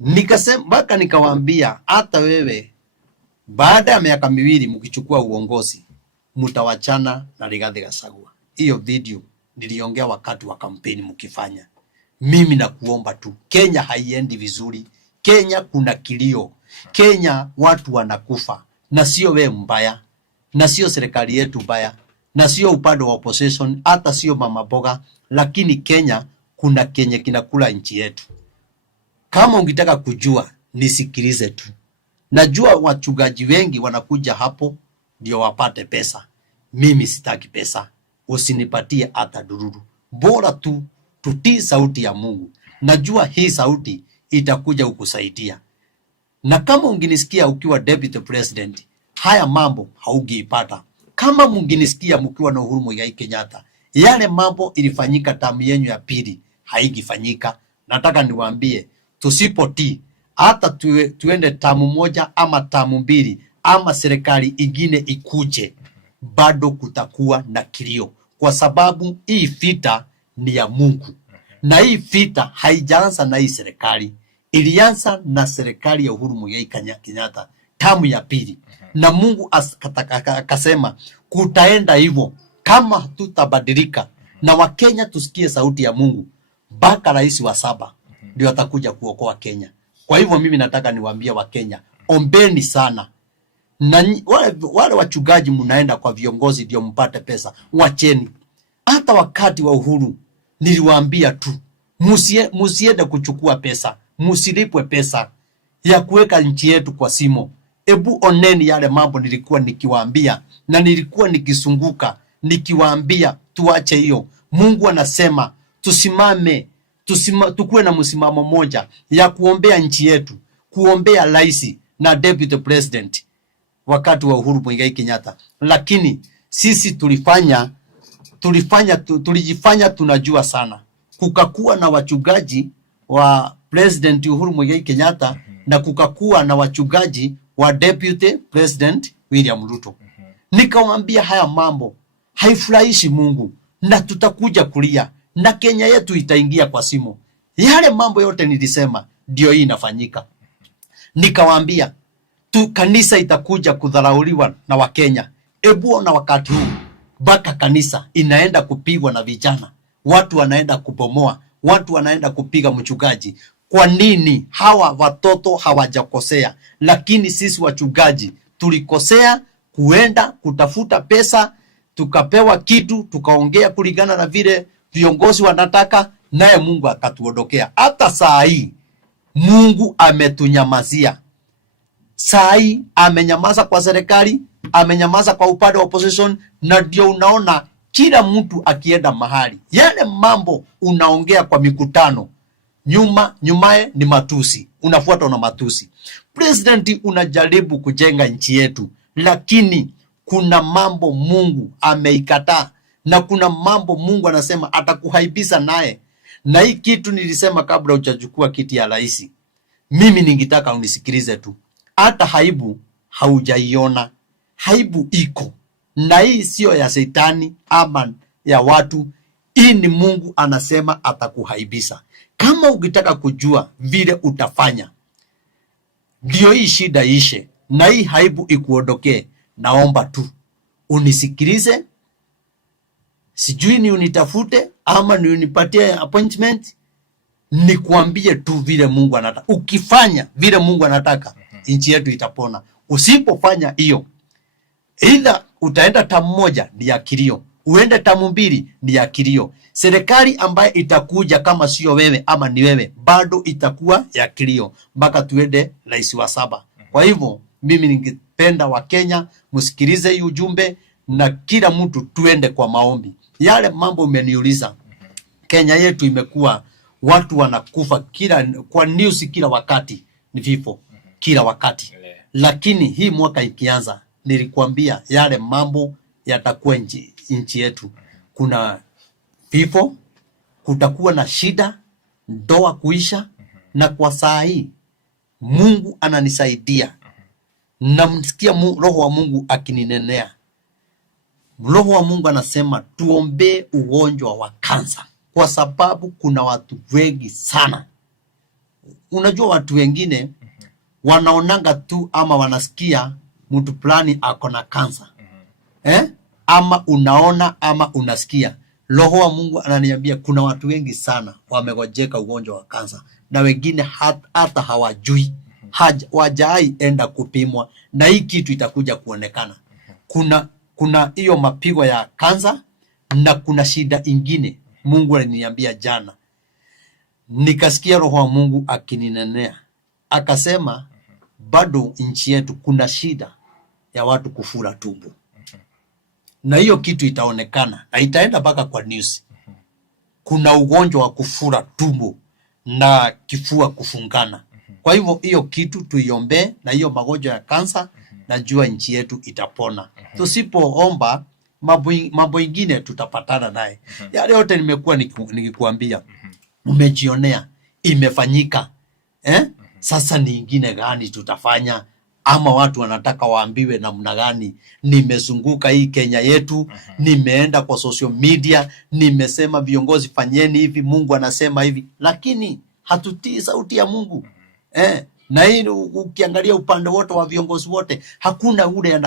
Nikasema mpaka nikawaambia hata wewe baada ya miaka 2 mkichukua uongozi mtawachana na Rigathi Gachagua. Hiyo video niliongea wakati wa kampeni mkifanya. Mimi nakuomba tu, Kenya haiendi vizuri. Kenya kuna kilio. Kenya watu wanakufa. Na sio wewe mbaya, na sio serikali yetu mbaya, na sio upande wa opposition, hata sio mama boga, lakini Kenya kuna Kenya kinakula nchi yetu. Kama ungetaka kujua, nisikilize tu. Najua wachungaji wengi wanakuja hapo ndio wapate pesa. Mimi sitaki pesa. Usinipatie hata dururu. Bora tu tutii sauti ya Mungu. Najua hii sauti itakuja kukusaidia. Na kama unginisikia ukiwa deputy president, haya mambo haugeipata. Kama munginisikia mkiwa na Uhuru Muigai Kenyatta, yale mambo ilifanyika tamu yenyu ya pili haigifanyika. Nataka niwaambie, tusipotii hata tuende tamu moja ama tamu 2 ama serikali ingine ikuje, bado kutakuwa na kilio, kwa sababu hii vita ni ya Mungu. Na hii vita haijaanza na hii serikali, ilianza na serikali ya Uhuru Muigai Kenyatta tamu ya pili. Na Mungu akasema kutaenda hivyo kama tutabadilika na Wakenya tusikie sauti ya Mungu, mpaka rais wa 7 ndio atakuja kuokoa Kenya. Kwa hivyo mimi nataka niwaambie Wakenya, ombeni sana. Na wale wachungaji mnaenda kwa viongozi ndio mpate pesa, wacheni. Hata wakati wa Uhuru niliwaambia tu, musiende kuchukua pesa, musilipwe pesa ya kuweka nchi yetu kwa simo. Ebu oneni yale mambo nilikuwa nikiwaambia, na nilikuwa nikisunguka nikiwaambia tuache hiyo. Mungu anasema tusimame, tukue na msimamo moja ya kuombea nchi yetu, kuombea rais na deputy president wakati wa Uhuru Muigai Kenyatta. Lakini sisi tulijifanya tunajua sana. Kukakuwa na wachungaji wa President Uhuru Muigai Kenyatta na kukakuwa na wachungaji wa Deputy President William Ruto. Nikamwambia haya mambo haifurahishi Mungu na tutakuja kulia na Kenya yetu itaingia kwa simo. Yale mambo yote nilisema ndio hii inafanyika. Nikawaambia tu kanisa itakuja kudharauliwa na Wakenya. Ebu na wakati huu baka kanisa inaenda kupigwa na vijana. Watu wanaenda kubomoa, watu wanaenda kupiga mchungaji. Kwa nini hawa watoto hawajakosea? Lakini sisi wachungaji tulikosea kuenda kutafuta pesa, tukapewa kitu, tukaongea kulingana na vile viongozi wanataka, naye Mungu akatuondokea. Hata saa hii Mungu ametunyamazia. Saa hii amenyamaza kwa serikali, amenyamaza kwa upande wa opposition, na ndio unaona kila mtu akienda mahali yale mambo unaongea kwa mikutano, nyumaye ni matusi, unafuatwa na matusi. President unajaribu kujenga nchi yetu, lakini kuna mambo Mungu ameikataa, na kuna mambo Mungu anasema atakuhaibisha naye. Na hii kitu nilisema kabla hujachukua kiti ya rais, mimi ningetaka unisikilize tu. Hata haibu haujaiona, haibu iko, na hii sio ya Shetani ama ya watu. Hii ni Mungu anasema atakuhaibisha. Kama ukitaka kujua vile utafanya ndio hii shida ishe na hii haibu ikuondokee, naomba tu unisikilize. Sijui ni unitafute ama ni unipatie appointment, nikuambie tu vile Mungu anataka. Ukifanya vile Mungu anataka, nchi yetu itapona. Usipofanya hiyo, either utaenda tamu moja ni ya kilio, uende tamu mbili ni ya kilio. Serikali ambaye itakuja kama sio wewe ama ni wewe, bado itakuwa ya kilio mpaka tuende rais wa 7. Kwa hivyo mimi ningependa Wakenya msikilize hii ujumbe, na kila mtu tuende kwa maombi. Yale mambo umeniuliza, Kenya yetu imekuwa watu wanakufa kwa news kila wakati, ni vifo kila wakati. Lakini hii mwaka ikianza, nilikwambia yale mambo yatakuwa nchi yetu. Kuna vifo, kutakuwa na shida, ndoa kuisha, na kwa saa hii Mungu ananisaidia. Namsikia Roho wa Mungu akininenea. Roho wa Mungu anasema tuombee ugonjwa wa kansa, kwa sababu kuna watu wengi sana. Unajua watu wengine wanaonanga tu ama wanasikia mtu fulani ako na kansa. Ama unaona ama unasikia. Roho wa Mungu ananiambia kuna watu wengi sana wamegojeka ugonjwa wa kansa, na wengine hata hawajui, hawajai enda kupimwa, na hii kitu itakuja kuonekana. Kuna hiyo mapigo ya kansa, na kuna shida ingine. Mungu aliniambia jana, nikasikia Roho wa Mungu akininenea, akasema bado nchi yetu kuna shida ya watu kufura tumbo, na hiyo kitu itaonekana na itaenda mpaka kwa news. Kuna ugonjwa wa kufura tumbo na kifua kufungana. Kwa hivyo hiyo kitu tuiombe, na hiyo magonjwa ya kansa najua nchi yetu itapona. Tusipoomba mambo ingine tutapatana naye. Yale yote nimekuwa nikikuambia, umejionea imefanyika. Sasa ni ingine gani tutafanya? Ama watu wanataka waambiwe namna gani? Nimezunguka hii Kenya yetu, nimeenda kwa social media, nimesema viongozi fanyeni hivi, Mungu anasema hivi, lakini hatutii sauti ya Mungu. Na hii ukiangalia upande wote wa viongozi wote, hakuna ule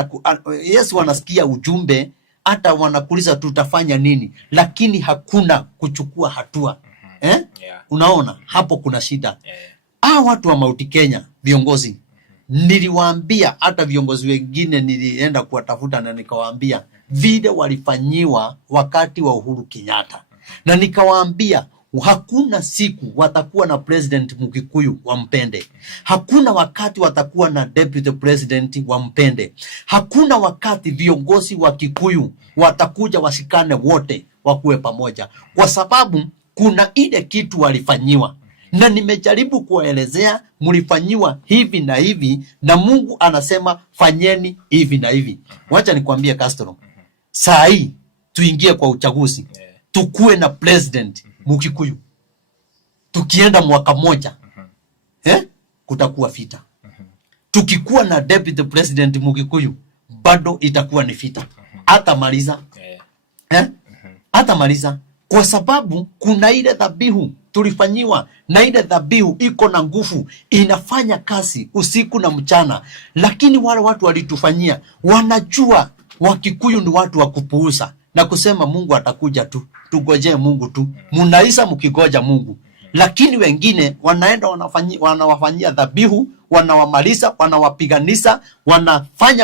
Yesu wanasikia ujumbe, hata wanakuuliza tutafanya nini, lakini hakuna kuchukua hatua. Unaona hapo kuna shida. Watu wa Mount Kenya viongozi, niliwaambia, hata viongozi wengine nilienda kuwatafuta na nikawaambia vile walifanyiwa wakati wa Uhuru Kenyatta, na nikawaambia hakuna siku watakuwa na president Mkikuyu wampende, hakuna wakati watakuwa na deputy president wampende, hakuna wakati viongozi wa Kikuyu watakuja washikane wote wakuwe pamoja, kwa sababu kuna ile kitu walifanyiwa. Na nimejaribu kuwaelezea mlifanyiwa hivi na hivi, na Mungu anasema fanyeni hivi na hivi. Wacha nikwambie Castro, saa hii tuingie kwa uchaguzi, tukue na president Mkikuyu. Tukienda mwaka moja, kutakuwa vita. tukikuwa na deputy president Mugikuyu bado itakuwa ni vita. Hata maliza. Hata maliza. Kwa sababu kuna ile dhabihu tulifanyiwa, na ile dhabihu iko na nguvu, inafanya kazi usiku na mchana. Lakini wale watu walitufanyia, wanajua Wakikuyu ni watu wa kupuuza na kusema Mungu atakuja tu, tugojee Mungu tu. Munaisa mkigoja Mungu. Lakini wengine wanaenda wanawafanyia dhabihu, wanawamaliza, wanawapiganisha,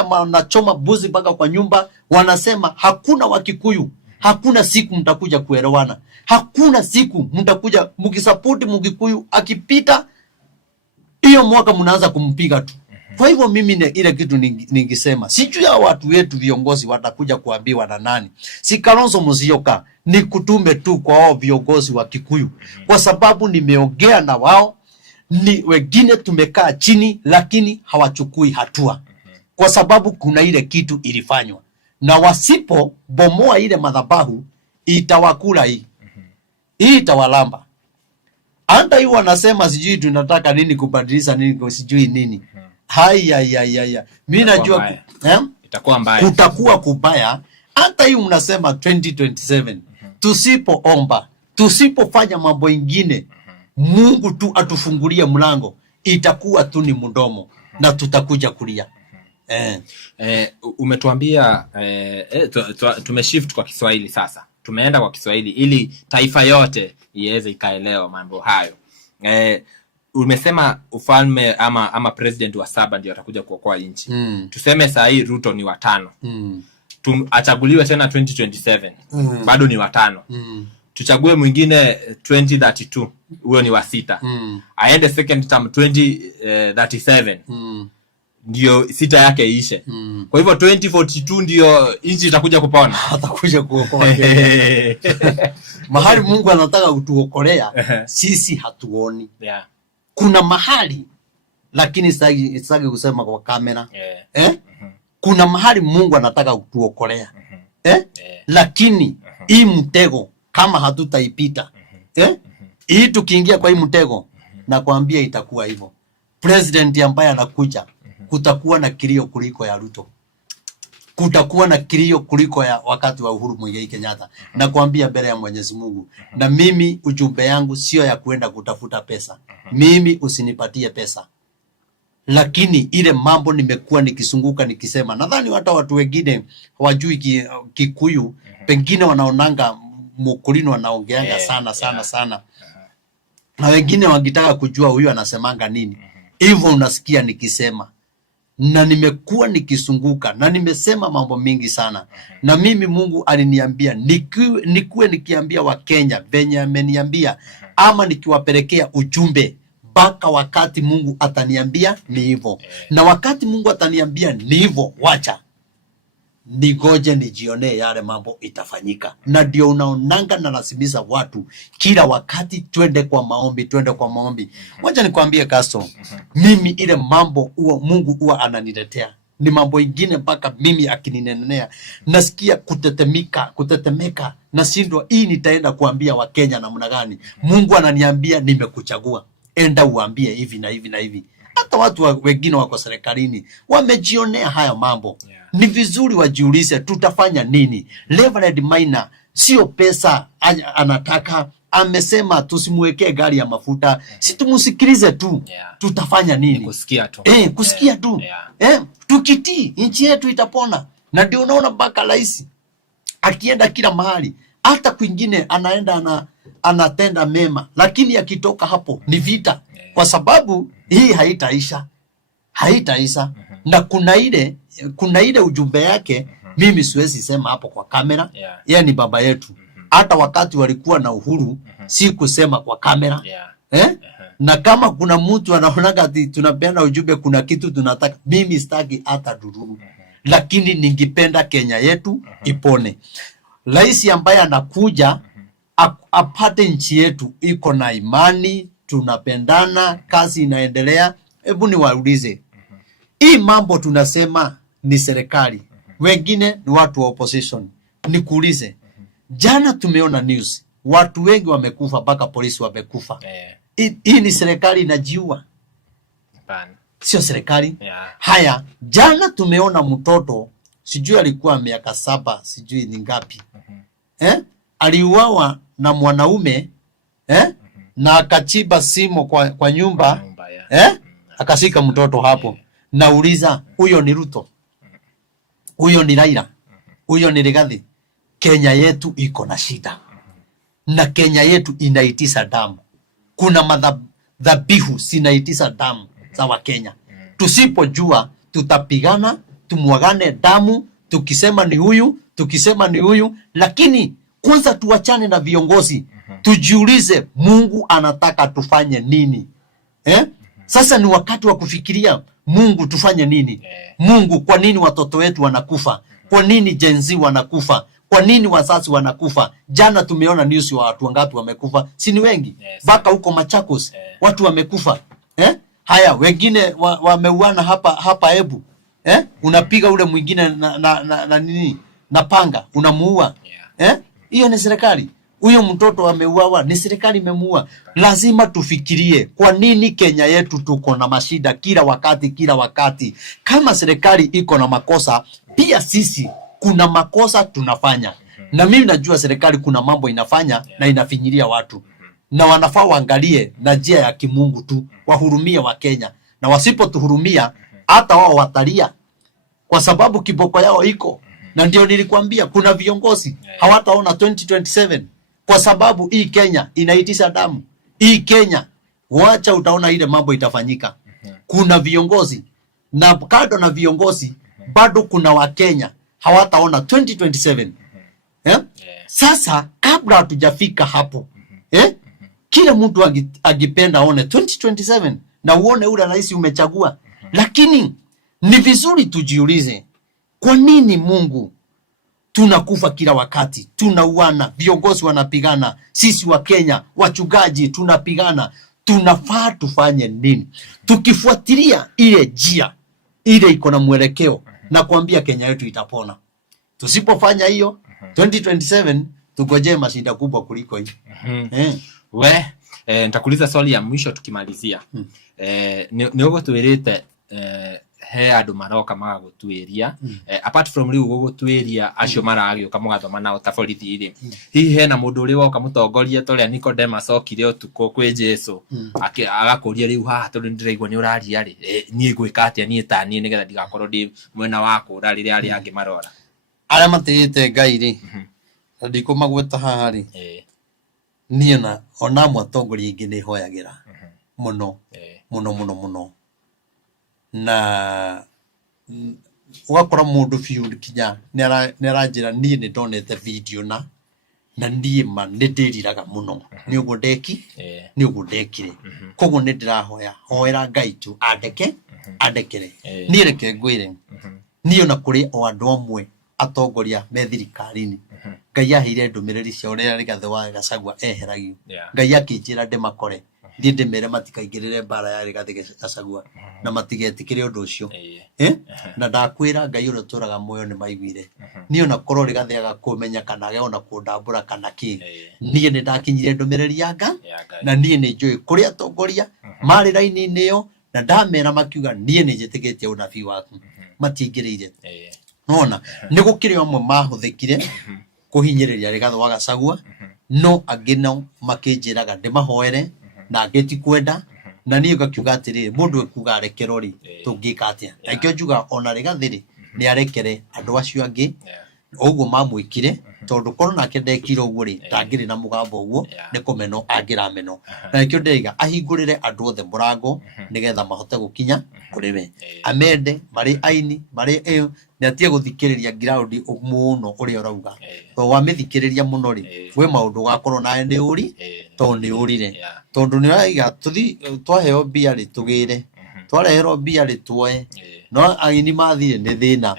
wanachoma buzi mpaka kwa nyumba, wanasema hakuna Wakikuyu, hakuna siku mtakuja kuelewana, hakuna siku mtakuja mkisapoti Mugikuyu akipita hiyo mwaka mnaanza kumpiga tu. Kwa hivyo mimi ile kitu ningisema, sijui ya watu wetu viongozi watakuja kuambiwa na nani. Si Kalonzo Musyoka, ni kutume tu kwa wao viongozi wa Kikuyu, kwa sababu nimeongea na wao, ni wengine tumekaa chini lakini hawachukui hatua, kwa sababu kuna ile kitu ilifanywa, na wasipo bomoa ile madhabahu itawakula hii itawalamba. Hata hiyo wanasema sijui tunataka nini kubadilisha nini sijui nini. Haya. Mimi najua itakuwa mbaya. Kutakuwa kubaya. Hata hiyo mnasema 2027. Tusipoomba, tusipofanya mambo ingine, Mungu tu atufungulie mlango, itakuwa tu ni mdomo na tutakuja kulia. Umetuambia tumeshift kwa Kiswahili sasa. Tumeenda kwa Kiswahili ili taifa yote iweze ikaelewa mambo hayo. Umesema ufalme ama president wa 7 ndio atakuja kuokoa nchi. Tuseme saa hii Ruto ni wa 5. Achaguliwe tena 2027. Bado ni wa 5. Tuchague mwingine 2032, huyo ni wa 6. Aende second term 2037. Ndio 6 yake iishe. Kwa hivyo 2042 ndio nchi itakuja kupona. Atakuja kuokoa. Mahali Mungu anataka kutuokolea, sisi hatuoni. Kuna mahali, lakini sitaki kusema kwa kamera. Kuna mahali Mungu anataka kutuokolea. Lakini hii mtego kama hatutaipita, hii tukiingia kwa hii mtego, na kuambia itakuwa hivyo. President ambaye anakuja, kutakuwa na kilio kuliko ya Ruto. Kutakuwa na kilio kuliko ya wakati wa Uhuru Muigai Kenyatta. Na kuambia mbele ya Mwenyezi Mungu, na mimi ujumbe yangu sio ya kuenda kutafuta pesa. Mimi usinipatie pesa. Lakini ile mambo nimekuwa nikisunguka nikisema, nadhani hata watu wengine hawajui Kikuyu, pengine wanaonanga Mukulino wanaongeanga sana. Na wengine wakitaka kujua huyu anasemanga nini. Hivyo unasikia nikisema. Na nimekuwa nikisunguka na nimesema mambo mingi sana. Na mimi Mungu aliniambia nikuwe nikiambia Wakenya venye ameniambia, ama nikiwapelekea ujumbe mpaka wakati Mungu ataniambia ni hivyo. Na wakati Mungu ataniambia ni hivyo, wacha nigoje nijione yale mambo itafanyika. Na ndio unaonanga na nasimisha watu kila wakati, twende kwa maombi. Wacha nikwambie Kasto, mimi ile mambo Mungu huwa ananiletea ni mambo ingine mpaka mimi akininenea nasikia kutetemeka, na shindwa hii nitaenda kuambia Wakenya namna gani. Mungu ananiambia nimekuchagua, enda uambie hivi na hivi na hivi. Hata watu wengine wako serikalini wamejionea haya mambo. Ni vizuri wajiulize tutafanya nini. Reverend Maina sio pesa anataka, amesema tusimwekee gari ya mafuta, si tumusikilize tu. Tutafanya nini? Kusikia tu. Kusikia tu. Tukitii nchi yetu itapona. Na ndio unaona mpaka rais akienda kila mahali, hata kwingine anaenda anatenda mema, lakini akitoka hapo ni vita, kwa sababu hii haitaisha. Na kuna ile ujumbe yake. Mimi siwezi sema hapo kwa kamera. Yeye ni baba yetu. Hata wakati walikuwa na uhuru si kusema kwa kamera. Na kama kuna mtu anaonaga ati tunapeana ujumbe, kuna kitu tunataka, mimi sitaki hata dururu. Lakini ningependa Kenya yetu ipone. Rais ambaye anakuja apate nchi yetu iko na imani, tunapendana, kazi inaendelea. Hebu niwaulize, hii mambo tunasema ni serikali, wengine ni watu wa opposition. Nikuulize, jana tumeona news, watu wengi wamekufa, mpaka polisi wamekufa. Hii ni serikali inajiua? Hapana. sio serikali. Haya, jana tumeona mtoto sijui alikuwa miaka 7 sijui ni ngapi, aliuawa na mwanaume na akachiba simo kwa nyumba, akashika mtoto hapo. Nauliza, huyo ni Ruto? Huyo ni Raila? Huyo ni Rigathi? Kenya yetu iko na shida, na Kenya yetu inaitisha damu. Kuna madhabihu sinaitisha damu za Wakenya. Tusipojua tutapigana, tumwagane damu, tukisema ni huyu, tukisema ni huyu. Lakini kwanza tuachane na viongozi, tujiulize Mungu anataka tufanye nini? Sasa ni wakati wa kufikiria Mungu tufanye nini? Mungu, kwa nini watoto wetu wanakufa? Kwa nini Gen Z wanakufa? Kwa nini wazazi wanakufa? Jana tumeona news wa watu wangapi wamekufa. Si ni wengi? Baka huko Machakos watu wamekufa. Haya, wengine wameuana hapa Ebu. Unapiga ule mwingine na nini? Na panga, unamuua. Hiyo ni serikali. Huyo mtoto ameuawa, ni serikali imemuua. Lazima tufikirie kwa nini Kenya yetu tuko na mashida kila wakati. Kama serikali iko na makosa, pia sisi kuna makosa tunafanya. Na mimi najua serikali kuna mambo inafanya na inafinyilia watu. Na wanafaa waangalie na njia ya kimungu tu, wahurumie wa Kenya. Na wasipotuhurumia hata wao watalia, kwa sababu kiboko yao iko. Na ndio nilikwambia kuna viongozi hawataona 2027 kwa sababu hii Kenya inaitisha damu. Hii Kenya, wacha utaona ile mambo itafanyika. Kuna viongozi, na kado na viongozi bado kuna Wakenya hawataona 2027. Sasa kabla hatujafika hapo, kila mtu agipenda aone 2027 na uone ule rais umechagua. Lakini ni vizuri tujiulize, kwa nini Mungu tunakufa kila wakati, tunauana, viongozi wanapigana, sisi wa Kenya wachungaji tunapigana? Tunafaa tufanye nini? Tukifuatilia ile njia ile iko na mwelekeo, na kuambia Kenya yetu itapona. Tusipofanya hiyo 2027 tugoje mashida kubwa kuliko hii. Nitakuuliza swali ya mwisho tukimalizia. Ni ugo tuirite he andu maroka magagutwiria apart from riu gugutwiria acio maragioka mugathoma nao ta borithi ri hihi hena mundu uri woka mutongoria toria Nicodemus okire utuko kwi Jesu agakuria riu haha tondu ndiraigua ni uraria ri nie gwika atia nie ta nie nigetha ndigakorwo ndi mwena waku ura riria ari angi marora aria matiyite Ngai ri ndikumagweta haha ri nie na ona mwatongoria ingi ni hoyagira muno na wakora mundu fiuri kinya neranjira nie ni ndonete video na nie ma ndiriraga muno ni ugo ndeki ni ugo ndekire koguo ni ndirahoya hoera Ngai tu andekere nie reke ngwire nie na kuri o andu amwe atongoria me thirikari-ini Ngai aheire ndumiriri cia uria Rigathi wa Gachagua eheragio Ngai akinjira ndimakore ndi ndimere matikaingirire bara ya Rigathi Gachagua na matigetikire undu ucio na ndakwira Ngai uria turaga moyo ni maiguire nie na korwo Rigathi agakumenya kana ageona kundambura kana ki nie ni ndakinyire ndumiriri ya Ngai na nie ni njui kuri atongoria mari raini-ini iyo na ndamera makiuga nie ni njitigitie unabii waku matiingirire nona ni gukire amwe mahuthikire kuhinyiriria Rigathi wa Gachagua no agino makinjiraga ndimahoere na ageti kwenda na niyo gakiuga atiri mundu ekuga arekero ri tungika atia aikio njuga ona Rigathi ri ni arekere andu acio angi uguo mamwikire tondu korwo nake ndekire uguo ri tangiri na mugambo uguo ni kumeno angirameno na aikio ndeiga ahingurire andu othe murango nigetha mahote gukinya kuri we amende mari aini mari ni atie guthikiriria ground muno uria urauga to wamithikiriria muno ri we maundu gakorwo nae ni uri to ni urire tondu ni raiga tuthi twaheo bia ri tugire twarehero bia ri tuoe no aini mathire ni thina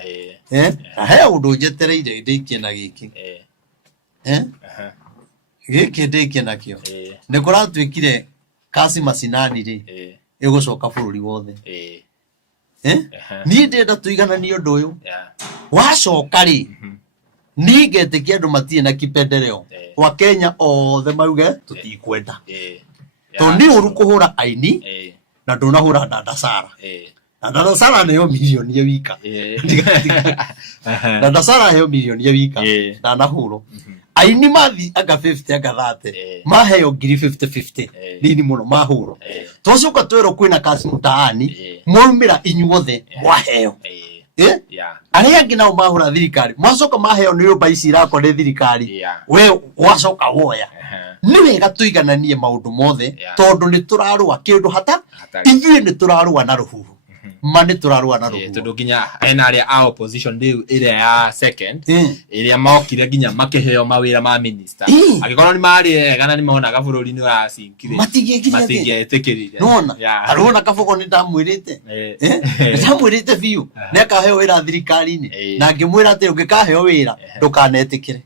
na he undu njetereire ndikie na giki giki ndikie nakio ni kuratwikire kasi masinani ri igucoka bururi wothe ni ndenda tuigananie undu uyu wacoka ri ni ngetikia andu matie na kipendereo wa Kenya othe mauge tutikwenda to ni uru kuhura aini na ndunahura ndandasara Dada Sara nĩyo milioni ya wika Dada Sara nĩyo milioni ya wika ndanahũrwo aini mathi anga 50 anga 30 maheo ngiri 50 nini muno mahũrwo tũcoka twĩrwo kwĩna kasi mtaani mwaumĩra inyuothe mwaheo arĩa angĩ nao mahũra thirikari mwacoka maheo nĩ nyũmba ici irakwo nĩ thirikari we wacoka woya nĩ wega tũigananie maũndũ mothe tondũ nĩ tũrarũa kĩndũ hata ithuĩ nĩ tũrarũa na rũhuho mane tũrarũa na rũhuho tondũ nginya ena arĩa a opposition rĩu ĩrĩa ya second ĩrĩa mokire nginya makĩheo mawĩra ma minister angĩkorwo nĩ marĩ ega na nĩ monaga bũrũri-inĩ wa cinkire matingĩetĩkĩrire nona arona kabogo nĩ ndamwĩrĩte ndamwĩrĩte biũ nĩ akaheo wĩra thirikari-inĩ na ngĩmwĩra atĩ ũngĩkaheo wĩra ndũkanetĩkĩre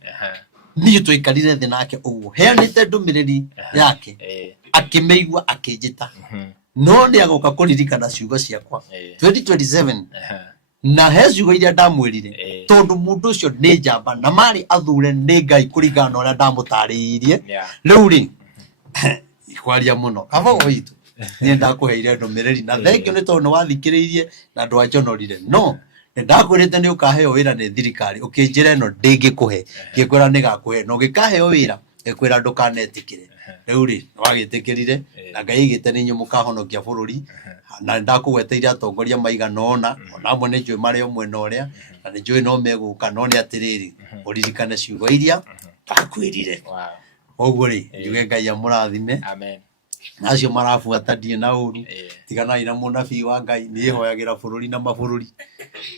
niĩ tũikarire thĩ nake ũguo heanĩte ndũmĩrĩri yake akĩmĩigua akĩnjĩta no nĩ agoka kũririkana ciugo ciakwa 2027 na he ciugo iria ndamwĩrire tondũ mũndũ ũcio nĩ njamba na marĩ athure nĩ Ngai kũringana na ũrĩa ndamũtarĩirie rĩu rĩ ikwaria mũno kabogo witũ niĩ ndakũheire ndũmĩrĩri na thengio nĩ tondũ nĩ wathikĩrĩirie na ndwanjonorire no ndakwĩrĩte nĩ ũkaheo wĩra nĩ thirikari ũkĩnjĩra ĩno ndĩngĩkũhe ngĩkwĩra nĩ gakũhe no gĩkaheo wĩra ngĩkwĩra ndũkanetĩkĩre rĩu rĩ wagĩtĩkĩrire na Ngai aigĩte nĩ inyuĩ mũkahonokia bũrũri na ndakũgweteire atongoria maigana ũna ona amwe nĩ njũĩ marĩ o mwena ũrĩa na nĩ njũĩ no megũka no nĩ atĩrĩrĩ ũririkane ciugo iria ndakwĩrire ũguo rĩ njuge Ngai amũrathime nacio marabuata ndirĩ na ũru tiganai na mũnabii wa Ngai niĩ hoyagĩra bũrũri na mabũrũri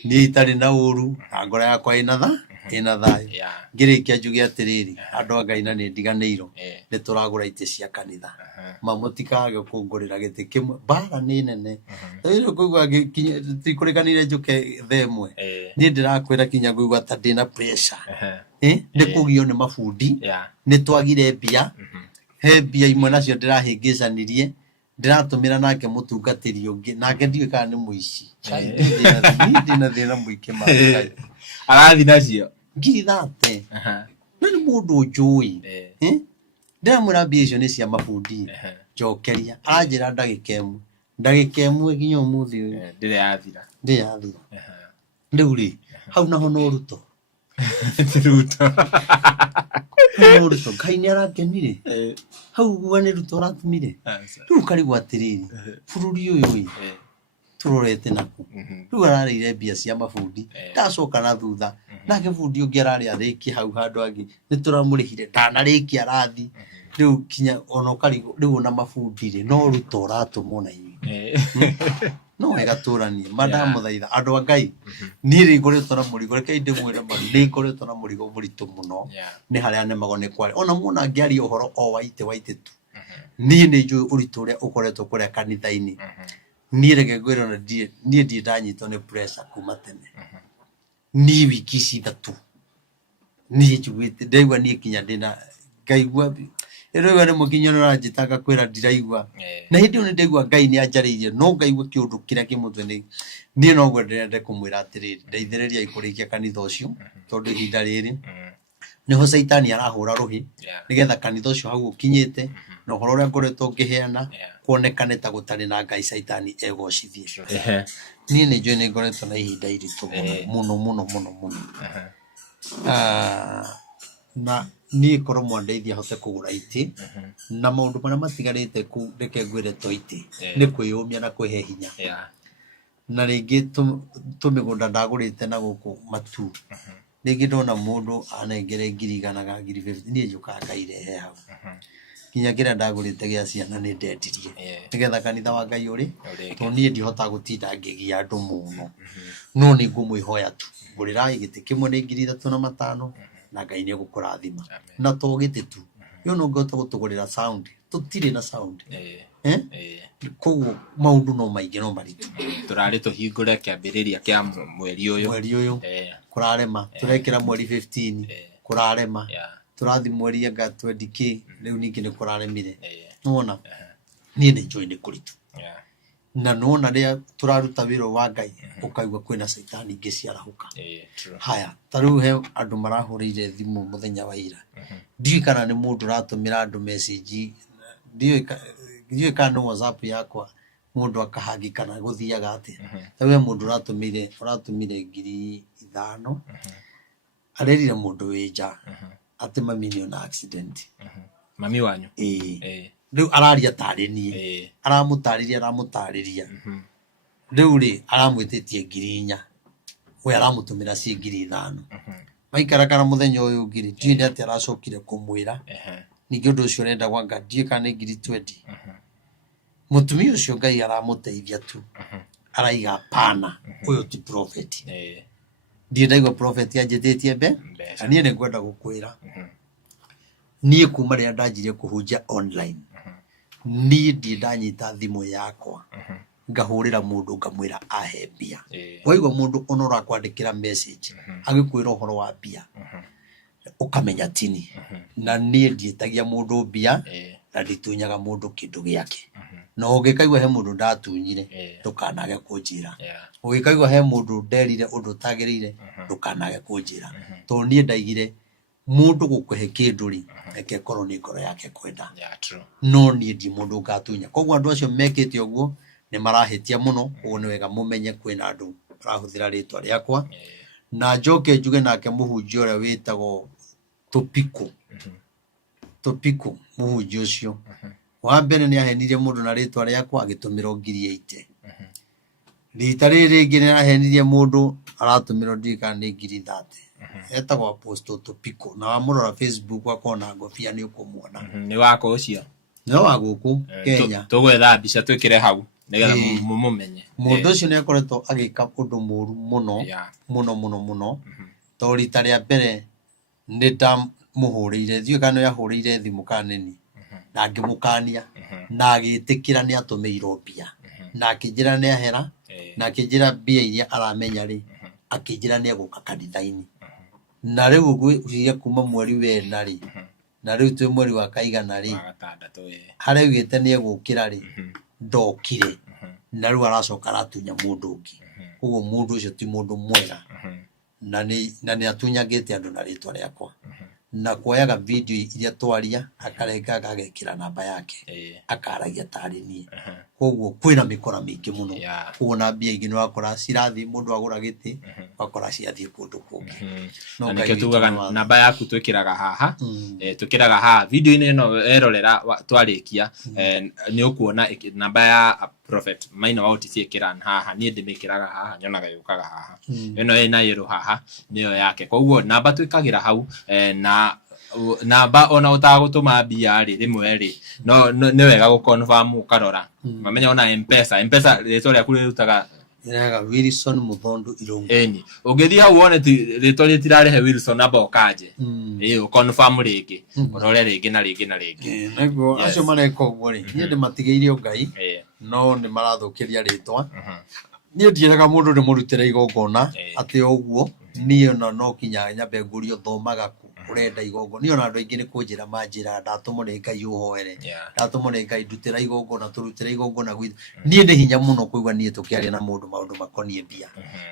niĩ itarĩ na ũru na ngoro yakwa ĩna thayũ ngĩrĩkia njuge atĩrĩrĩ andũ a Ngai na nĩ ndiganĩirwo nĩ tũragũra itĩ cia kanitha mamũtikage kũngũrĩra gĩtĩ kĩmwe mbara nĩ nene rĩu kũigua tikũrĩkanĩire njũke themwe niĩ ndĩrakwĩra kinya kũigua ta ndĩna pressure nĩ kũgio nĩ mabundi nĩ twagire mbia he mbia imwe nacio ndĩrahĩngĩcanirie ndĩratũmĩra nake mũtungatĩri ũngĩ nake ndiũĩ kana nĩ mũici ndĩna thĩna mũingĩ ma arathi nacio ngiri 30 na nĩ mũndũ njũĩ ndĩramwĩra mbia icio nĩ cia mabundi njokeria anjĩra ndagĩka ĩmwe nginya ũmũthĩ ũyũ ndĩrathira rĩu rĩ hau naho no ruto Ruto Ngai nĩ arakenire hau guo nĩ Ruto aratumire rĩu karigwo atĩrĩrĩ bũrũri ũyũ tũrorete naku rĩu ararĩire mbia cia mabundi ndacoka na thutha nake bundi ũngĩ ararĩ arĩkie hau handũ angĩ nĩ tũramũrĩhire ndanarĩkia arathi rĩu kinya ona ũkarigwo rĩu ona mabundi rĩ no Ruto ũratũmwo na inyuĩ no wega tũranie mandamũthaitha andũ a Ngai niĩ rĩ ngoretwo na mũrigo reke ndĩmwĩre ma nĩ ngoretwo na mũrigo mũritũ mũno nĩ harĩa nemagwo nĩ kware ona muona ngĩaria ũhoro o waite tu niĩ nĩ njũĩ ũritũ ũrĩa ũkoretwo kũrĩa kanitha-inĩ niĩ reke ngwĩre ona niĩ ndirĩ ndanyitwo nĩ pressure kuma tene niĩ wiki ici 3 niĩ njiguĩte ndaigua niĩ kinya ndĩna ngaigua rĩu nĩ mũkinyo ũranjĩtaga kwĩra ndiraigua na hĩndĩ ĩyo nĩ ndaigua Ngai nĩ anjarĩirie no ngaigua kĩũndũ kĩrĩa kĩmũtwe niĩ noguo ndĩrenda kũmwĩra atĩrĩrĩ ndeithĩrĩriai kũrĩkia kanitha ũcio tondũ ihinda rĩrĩ nĩho Saitani arahũra rũhĩ nĩgetha kanitha ũcio hau ũkinyĩte na ũhoro ũrĩa ngoretwo ngĩheana kuonekane ta gũtarĩ na Ngai Saitani egocithie niĩ nĩ njũĩ nĩ ngoretwo na ihinda iritũ mũno na niĩ korwo mwandeithia hote kũgũra itĩ na maũndũ marĩa matigarĩte kũu reke ngwĩre to itĩ nĩ kwĩyũmia na kwĩhe hinya na rĩngĩ tũmĩgũnda ndagũrĩte na gũkũ matu rĩngĩ ndona mũndũ anengere 100,000 kana 50,000 niĩ njũkaga ngairehe hau kinya kĩrĩa ndagũrĩte gĩa ciana nĩ ndendirie nĩgetha kanitha wa Ngai ũrĩ tondũ niĩ ndihotaga gũtinda ngĩgia andũ mũno no nĩ ngũmwĩhoya tu ngũrĩrai gĩtĩ kĩmwe nĩ 3,500 na Ngai nĩ egũkũrathima na to gĩtĩ tu yo no ngota gũtũgũrĩra sound tũtirĩ na sound koguo maũndũ no maingĩ no maritũ tũrarĩ tũhingũre kĩambĩrĩria kĩa mweri ũyũ kũrarema tũrekĩra mweri 15 kũrarema tũrathi mweri anga 20k rĩu ningĩ nĩ kũraremire nona niĩ nĩ njũĩ nĩ kũritũ na nona rĩrĩa tũraruta wĩra wa Ngai ũkaigua kwĩna Saitani ingĩ ciarahũka haya ta rĩu he andũ marahũrĩire thimũ mũthenya wa ira ndiũĩ kana nĩ mũndũ ũratũmĩra andũ message ndiũĩ kana nĩ WhatsApp yakwa mundu akahagikana guthiaga ati tawe mundu uratumire 5,000 arerire mundu wija ati mami ni ona accident mami wanyu riu araria tari nie aramutariria riu ri aramwititie 4,000 we aramutumira ci 5,000 maikarakara muthenya uyu ngiri ndinde ati aracokire kumwira ningi undu ucio renda gwanga ndie kana 20 mutumia ucio Ngai aramuteithia tu araiga pana uyu ti prophet ndie ndaigua prophet anjititie mbe nie ni ngwenda gukwira nie kuma ria ndanjirie kuhunjia online nie ndie ndanyita thimu yakwa ngahurira mundu ngamwira ahe mbia waigua mundu onora kwandikira message agikwira uhoro wa mbia ukamenya tini na nie ndietagia mundu mbia na nditunyaga mundu kindu giake no ugikaigua he mundu ndatunyire ndukanage kunjira ugikaigua he mundu nderire undu tagirire ndukanage kunjira to nie ndaigire mundu gukuhe kindu ri eke korwo ni ngoro yake kwenda no nie ndi mundu ngatunya koguo andu acio mekite uguo ni marahitia muno uone wega mumenye kwina andu rahuthira ritwa riakwa na njoke njuge nake muhunjia uria witagwo Topiko muhunjia ucio wa mbere ni ahenirie mundu na ritwa riakwa agitumira 8,000 rita ringi ni ahenirie mundu aratumira ndika ni 30,000 etagwo Apostle Topiko na wamurora Facebook akona ngofia ni ukumuona ni wako ucio no waguku Kenya tugwetha mbica twikire hau nigetha mumenye mundu ucio ni akoretwo agika undu muru muno to rita ria mbere ni ndamuhurire thio kana yahurire thimu kaneni na ngimukania na agitikira ni atumeirwo mbia na akijira ni ahera na akijira mbia iria aramenya ri akijira ni aguka kanithaini na riu gwiye kuma mweri wena ri na riu twi mweri wa kaigana ri hare ugite ni agukira ri ndokire na riu aracoka aratunya mundu ungi uguo mundu ucio ti mundu mwega na ni atunyagite andu na ritwa riakwa na kuoyaga video iria twaria akarenga agekira namba yake akaragia tari nie koguo kwina mikora mingi muno koguo na mbia ingi ni wakora cirathi mundu agura giti wakora ciathie kundu kungi no nike tugaga namba yaku twikiraga haha twikiraga haha video ino ino erorera twarikia ni ukuona namba ya Prophet Maina wa OTC ikira haha nie ndimikiraga haha nyonaga yukaga haha ino ina yero haha niyo yake koguo namba twikagira hau na namba ona utagutuma mbia ri rimwe ri no ni wega gu confirm ukarora mamenya ona M-Pesa ritwa riaku rirutaga iraga Wilson Muthondu Irungu eni ugithii hau wone ritwa ritirarehe Wilson namba ukaje u confirm ringi urore ringi na ringi na ringi nego acio mareka uguo ri nie ndimatigeire Ngai no ni marathukiria ritwa nie ndieraga mundu ni murutira igongona ati uguo nie no kinya nyambe ngurio thomaga urenda igongo ni ona andu aingi ni kunjira manjira ndatumure Ngai uhoere ndatumure Ngai ndutira igongo na turutira igongo na gwithu nie ndi hinya muno kuigwa nie tukiaria na mundu maundu makonie mbia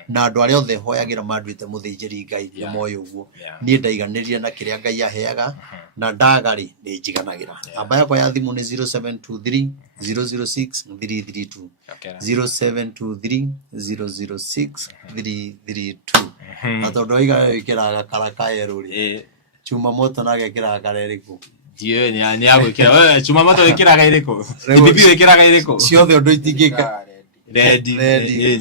na andu aria othe hoyagira manduite muthinjiri Ngai ni moyo uguo nie ndaiganiria na kiria Ngai aheaga na ndagari ni njiganagira namba yakwa ya thimu ni 0723 006 332 0723 006 332 na tondu aiga ikiraga karakaeru ri chuma moto na gekira kareriku dio ni agwikira we chuma moto wikiraga iriko ibibi wikiraga iriko ciothe undu itingika ready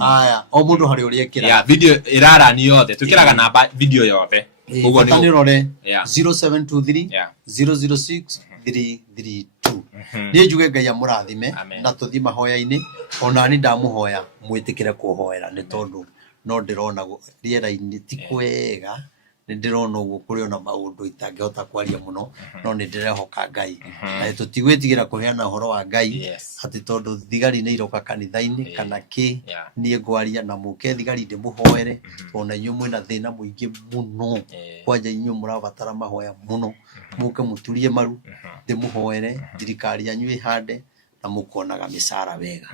aya o mundu hari uri ekira video irara ni yothe tukiraga namba video yothe ugo ni rore 0723 006 332 ni njuge Ngai amurathime na tuthima hoya-ini ona ni ndamuhoya mwitikire kuhoera ni tondu no ndirona riera-ini ti kwega ni ndirona uguo kuri ona maundu itangihota kwaria muno no ni ndirehoka Ngai na tutigwitigira kuheana uhoro wa Ngai ati tondu thigari ni iroka kanitha-ini kana ki nie ngwaria na muke thigari ndimuhoere ona inyu mwina thina muingi muno kwanja inyu murabatara mahoya muno muke muturie maru ndimuhoere thirikari yanyu ihande na mukonaga misara wega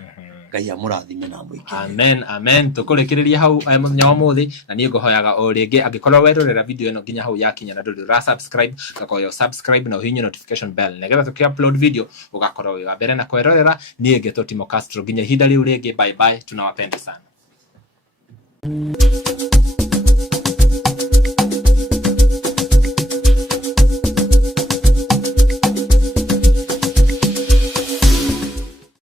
Ngai amurathime na mwiki. Amen, amen. Tukurekereria hau muthenya wa muthi na nie nguhoyaga o ringi angikorwo werorera video ino nginya hau yakinya na nduri ra subscribe gakoyo subscribe na uhinye notification bell negetha tuki-upload video ugakorwo wi wa mbere na kwerorera. Nie ngeto Timo Castro nginya ihinda riu ringi, bye bye, tunawapenda sana.